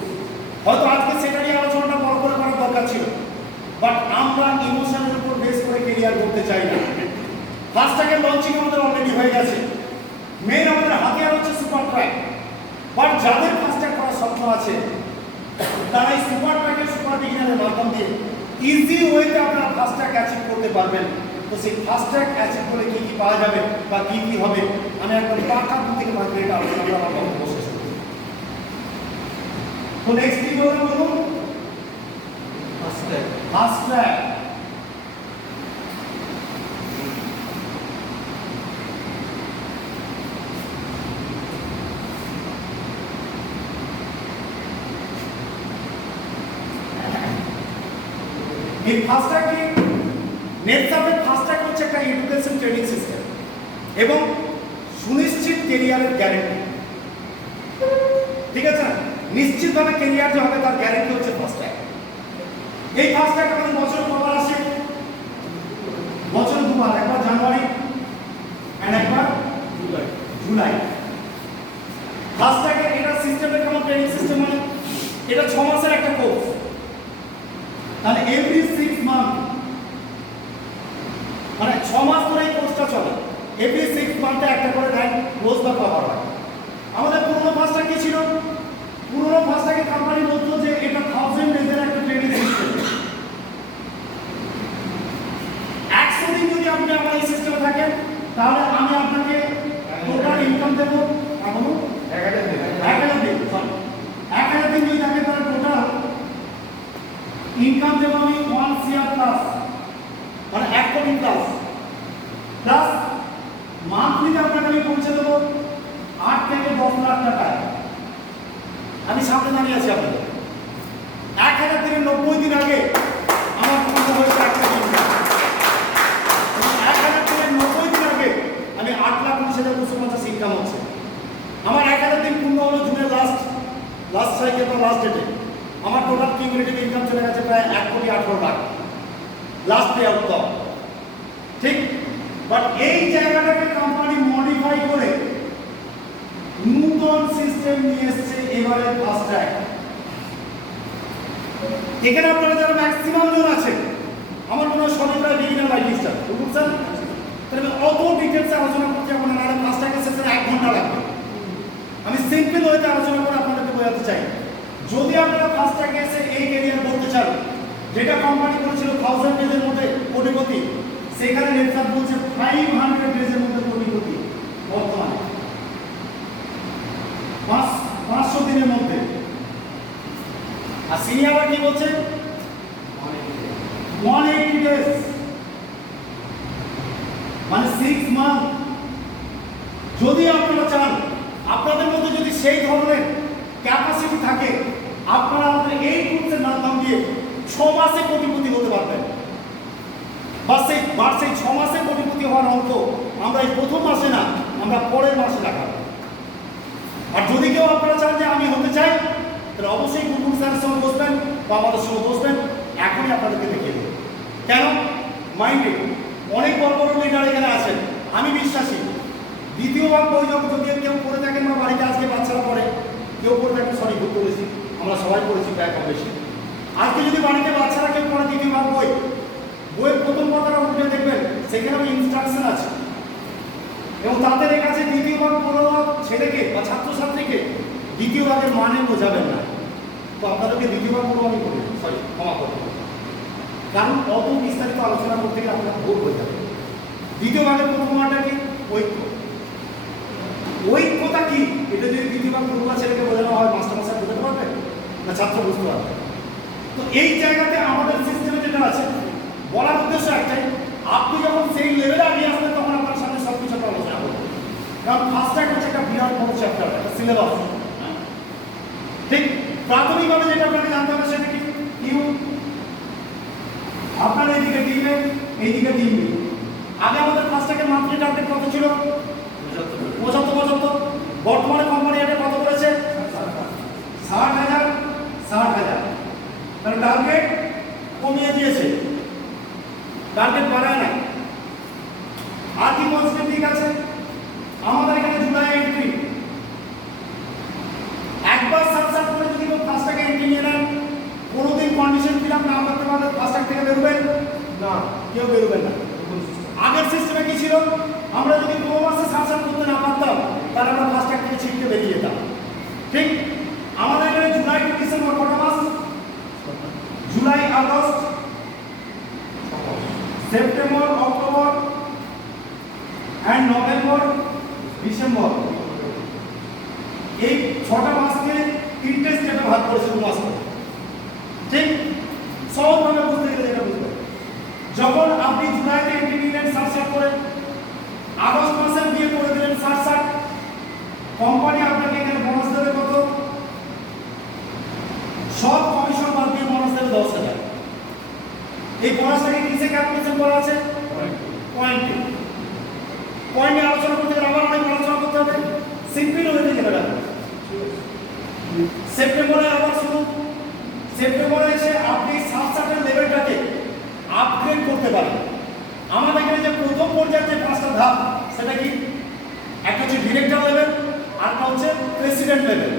হয়তো আজকে সেটা নিয়ে আলোচনাটা বড় করে করার দরকার ছিল, বাট আমরা ইমোশনের উপর বেস করে ক্যারিয়ার করতে চাই না। ফার্স্ট ট্র্যাকের লঞ্চিং আমাদের অলরেডি হয়ে গেছে। মেইন আমাদের হাতিয়ার হচ্ছে সুপার ট্র্যাক। বাট যাদের ফার্স্ট ট্র্যাক করার স্বপ্ন আছে, তারা এই সুপার ট্র্যাকের সুপার বিগিনারের মাধ্যম দিয়ে ইজি ওয়েতে আপনারা ফার্স্ট ট্র্যাক অ্যাচিভ করতে পারবেন। তো সেই ফার্স্ট ট্র্যাক অ্যাচিভ করলে কি কি পাওয়া যাবে বা কি কি হবে, আমি একদম পাকা থেকে মাঝে এটা আলোচনা করে আমার বক্তব্য শেষ করব। তো নেক্সট কি বলবো বলুন? First track. এই ফার্স্ট ট্র্যাক কি? নেটসাপের ফার্স্ট ট্র্যাক হচ্ছে একটা এডুকেশন ট্রেনিং সিস্টেম এবং সুনিশ্চিত ক্যারিয়ারের গ্যারান্টি। ঠিক আছে, নিশ্চিতভাবে ক্যারিয়ার যে হবে তার গ্যারান্টি হচ্ছে ফার্স্ট ট্র্যাক। এই ফার্স্ট ট্র্যাক আমাদের বছরে কবার আসে? বছরে দুবার, একবার জানুয়ারি আর একবার জুলাই। ফার্স্ট ট্র্যাকের এটা সিস্টেমের কেমন ট্রেনিং সিস্টেম, মানে এটা 6 মাসের একটা কোর্স। তাহলে এভরি 6 মান্থ, মানে 6 মাস ধরে এই কোর্সটা চলে। এভরি 6 মান্থে একটা করে র্যাঙ্ক ক্লোজ বা কভার হয়। আমাদের পুরোনো ফার্স্টটা কি ছিল? পুরোনো ফার্স্টটাকে কোম্পানি বলতো যে এটা 1000 ডেজের একটা ট্রেনিং সিস্টেম। 100 দিন যদি আপনি আমার এই সিস্টেমে থাকেন, তাহলে আমি আপনাকে টোটাল ইনকাম দেব এখন 1000 দিন। 1000 দিন যদি থাকে তাহলে টোটাল ইনকাম দেব আমি 1 CR প্লাস, মানে 1 কোটি প্লাস। প্লাস মান্থলিতে আপনাকে আমি পৌঁছে দেবো 8 থেকে 10 লাখ টাকা। আমি সামনে দাঁড়িয়ে আছি আপনাদের। 1000 থেকে 90 দিন আগে আমার পৌঁছে হয়েছে 1 কোটি ইনকাম। 1000 থেকে 90 দিন আগে আমি 8,19,250 ইনকাম হচ্ছে। আমার 1000 দিন পূর্ণ হলো জুনের লাস্ট সাইকেল বা লাস্ট ডেটে। আমার টোটাল কিউমুলেটিভ ইনকাম চলে গেছে প্রায় 1,18 লাখ লাস্ট পে আউট তো। ঠিক, বাট এই জায়গাটাকে কোম্পানি মডিফাই করে নতুন সিস্টেম নিয়ে এসেছে এবারে ফার্স্ট ট্র্যাক। এখানে আপনারা যারা ম্যাক্সিমাম জন আছে, আমার মনে হয় সবাই প্রায় বিগিনার লাইফ স্টাইল, বুঝছেন? তাহলে অত ডিটেলসে আলোচনা করতে হবে না, ফার্স্ট ট্র্যাকের সেশনে 1 ঘন্টা লাগবে। আমি সিম্পল ওয়েতে আলোচনা করে আপনাদেরকে বোঝাতে চাই। যদি আপনারা ফার্স্ট ট্র্যাকে এসে এই ক্যারিয়ার করতে চান, যেটা কোম্পানি করেছিল 1000 ডেজের মধ্যে কোটিপতি, সেখানে নেটসাপ বলছে 500 ডেজের মধ্যে কোটিপতি বর্তমানে, 500 দিনের মধ্যে। আর সিনিয়ররা কি বলছে? 180 ডেজ, মানে 6 মান্থ। যদি আপনারা চান, আপনাদের মধ্যে যদি সেই ধরনের ক্যাপাসিটি থাকে, আপনারা আমাদের এই কোর্সের মাধ্যম দিয়ে 6 মাসে কোটিপতি হতে পারবেন। বাস সেই 6 মাসে কোটিপতি হওয়ার অঙ্ক আমরা এই প্রথম মাসে না, আমরা পরের মাসে দেখাবো। আর যদি কেউ আপনারা চান যে আমি হতে চাই, তাহলে অবশ্যই গুরু স্যারের সঙ্গে বসবেন বা আমাদের সঙ্গে বসবেন, এখনই আপনাদেরকে দেখিয়ে দেবো। কেন? মাইন্ডে অনেক বড় বড় লিডার এখানে আছেন, আমি বিশ্বাসী। দ্বিতীয় ভাগ বই যদি কেউ পড়ে থাকেন বা বাড়িতে আজকে বাচ্চারা পড়ে, কেউ পড়ে থাকেন, সরি ভুল করেছি, আমরা সবাই পড়েছি প্রায় কম বেশি। আজকে যদি বাড়িতে বাচ্চারা কেউ পড়ে দ্বিতীয় ভাগ বইয়ের প্রথম কথাটা উঠে দেখবেন সেখানে আমি ইনস্ট্রাকশন আছে এবং তাদের কাছে দ্বিতীয় ভাগ কোনো ছেলেকে বা ছাত্রছাত্রীকে দ্বিতীয় ভাগের মানে বোঝাবেন না। তো আপনাদেরকে দ্বিতীয় ভাগ পুরো আমি বলি, সরি ক্ষমা করবেন, কারণ অত বিস্তারিত আলোচনা করতে গেলে আপনার ভুল হয়ে যাবে। দ্বিতীয় ভাগের প্রথমাটা কি? ঐক্য। ঐক্যতা কি এটা যদি দ্বিতীয় ভাগ পড়ুয়া ছেলেকে বোঝানো হয়, মাস্টারমশাই বুঝতে পারবে না, ছাত্র বুঝতে পারবে। তো এই জায়গাতে আমাদের সিস্টেমে যেটা আছে, বলার উদ্দেশ্য একটাই, আপনি যখন সেই লেভেলে আগিয়ে আসবেন তখন আপনার সামনে সব কিছু একটা আলোচনা করবেন। কারণ ফার্স্ট ট্র্যাক হচ্ছে একটা বিরাট বড় চ্যাপ্টার, একটা সিলেবাস। ঠিক প্রাথমিকভাবে যেটা আপনাকে জানতে হবে সেটা কি? ইউ আপনার এইদিকে দিবে, এইদিকে দিবে। আগে আমাদের ফার্স্ট ট্র্যাকের মান্থলি টার্গেট কত ছিল? 75। বর্তমানে কোম্পানি এটা কত করেছে? 60,000। তাহলে টার্গেট কমিয়ে দিয়েছে, টার্গেট বাড়ায় না। আর কি পজিটিভ দিক আছে? আমাদের এখানে জুলাই এন্ট্রি, একবার সাবসাব করে যদি কেউ ফার্স্ট ট্র্যাকে এন্ট্রি নিয়ে নেন, কোনোদিন কন্ডিশন ফিল না করতে পারলে ফার্স্ট ট্র্যাক থেকে বেরোবেন না, কেউ বেরোবেন না। আগের সিস্টেমে কি ছিল? আমরা যদি কোনো মাসে সাবসাব করতে না পারতাম তাহলে আমরা ফার্স্ট ট্র্যাক থেকে ছিটকে বেরিয়ে যেতাম। ঠিক আমাদের এখানে জুলাই টু ডিসেম্বর কত মাস? July, August, September, October and November, December, এই 6টা মাসকে 3টে স্টেপে ভাগ করেছে 2 মাস করে। ঠিক সহজভাবে বুঝতে গেলে যেটা বুঝবেন, যখন আপনি জুলাইতে এন্ট্রি নিলেন 60 করে, আগস্ট মাসে দিয়ে করে দিলেন 60, কোম্পানি আপনাকে এখানে বোনাস দেবে কত? সব কমিশন বাদ দিয়ে বোনাস দেবে 10,000। এই বোনাসটাকে কিসে ক্যালকুলেশন করা আছে? পয়েন্টে। পয়েন্টে আলোচনা করতে গেলে আবার অনেক আলোচনা করতে হবে। সিম্পল হয়ে যেতে পারে। সেপ্টেম্বরে আবার শুরু, সেপ্টেম্বরে এসে আপনি 60-এর লেভেলটাকে আপগ্রেড করতে পারেন। আমাদের এখানে যে প্রথম পর্যায়ে যে 5টা ধাপ, সেটা কি? একটা হচ্ছে ডিরেক্টর লেভেল, আরেকটা হচ্ছে প্রেসিডেন্ট লেভেল।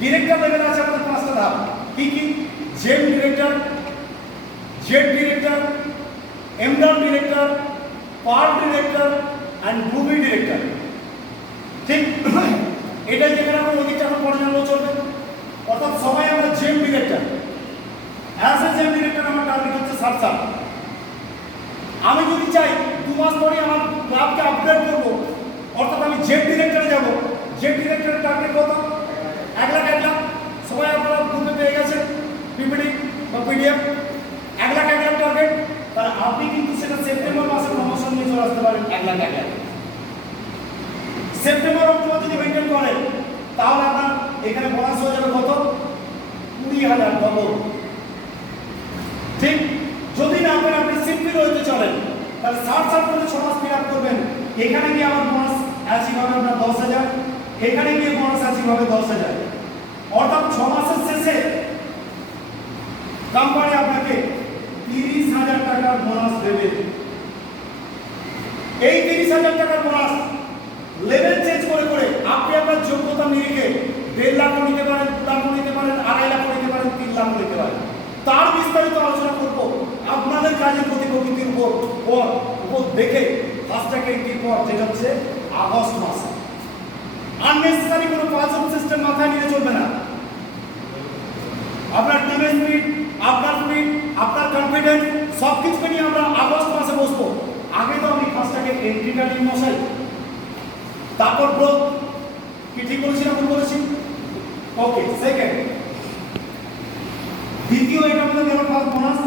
ডিরেক্টর লেভেল আছে আমাদের 5টা ধাপ, কি কি? জেম ডিরেক্টর, জেড ডিরেক্টর, এমডাম ডিরেক্টর, পার্ট ডিরেক্টর এন্ড গ্রুপি ডিরেক্টর। ঠিক এটা যেখানে আমরা ওদিকটা এখন পড়ে জানলেও চলবে। অর্থাৎ সবাই আমরা gem director, as a gem director আমার টার্গেট হচ্ছে 60। আমি যদি চাই 2 মাস পরে আমার ক্লাবকে আপগ্রেড করব, অর্থাৎ আমি জেড ডিরেক্টরে যাব, জেড ডিরেক্টরের টার্গেট কত? 1 লাখ। সবাই আপনারা গ্রুপে পেয়ে গেছেন পিপিটি বা পিডিএফ, 1 লাখ টার্গেট। তাহলে আপনি কিন্তু সেটা সেপ্টেম্বর মাসে প্রমোশন নিয়ে চলে আসতে পারেন 1 লাখ। সেপ্টেম্বর অক্টোবর যদি মেইনটেইন করেন তাহলে আপনার এখানে বোনাস হয়ে যাবে কত? 20,000 ডবল। ঠিক যদি না আপনি সিম্পল হইতে চলেন তাহলে 60 করে 6 মাস ফিল আপ করবেন, এখানে গিয়ে আমার বোনাস অ্যাচিভ হবে আপনার 10,000, এখানে গিয়ে বোনাস অ্যাচিভ হবে 10,000। অর্থাৎ 6 মাসের শেষে কোম্পানি আপনাকে 30,000 টাকার বোনাস দেবে। এই 30,000 টাকার বোনাস লেভেল চেঞ্জ করে করে আপনি আপনার যোগ্যতা নিরিখে 1.5 লাখ নিতে পারেন, 2 লাখ নিতে পারেন, 2.5 লাখ নিতে পারেন, 3 লাখ নিতে পারেন। তার বিস্তারিত আলোচনা করব আপনাদের কাজের প্রতি প্রকৃতির উপর দেখে ফার্স্ট ট্র্যাকে এন্ট্রির পর, যেটা হচ্ছে আগস্ট মাসে। আননেসেসারি কোনো পাজল সিস্টেম মাথায় নিয়ে চলবে না। আপনার টিমের স্পিড, আপনার স্পিড, আপনার কনফিডেন্স সব কিছু নিয়ে আমরা আগস্ট মাসে বসবো। আগে তো আমি ফার্স্ট ট্র্যাকে এন্ট্রিটা নিয়ে বসাই, তারপর গ্রোথ। কি ঠিক বলেছি না ভুল বলেছি? ওকে। সেকেন্ড, দ্বিতীয় এটা আমাদের গেল বোনাস।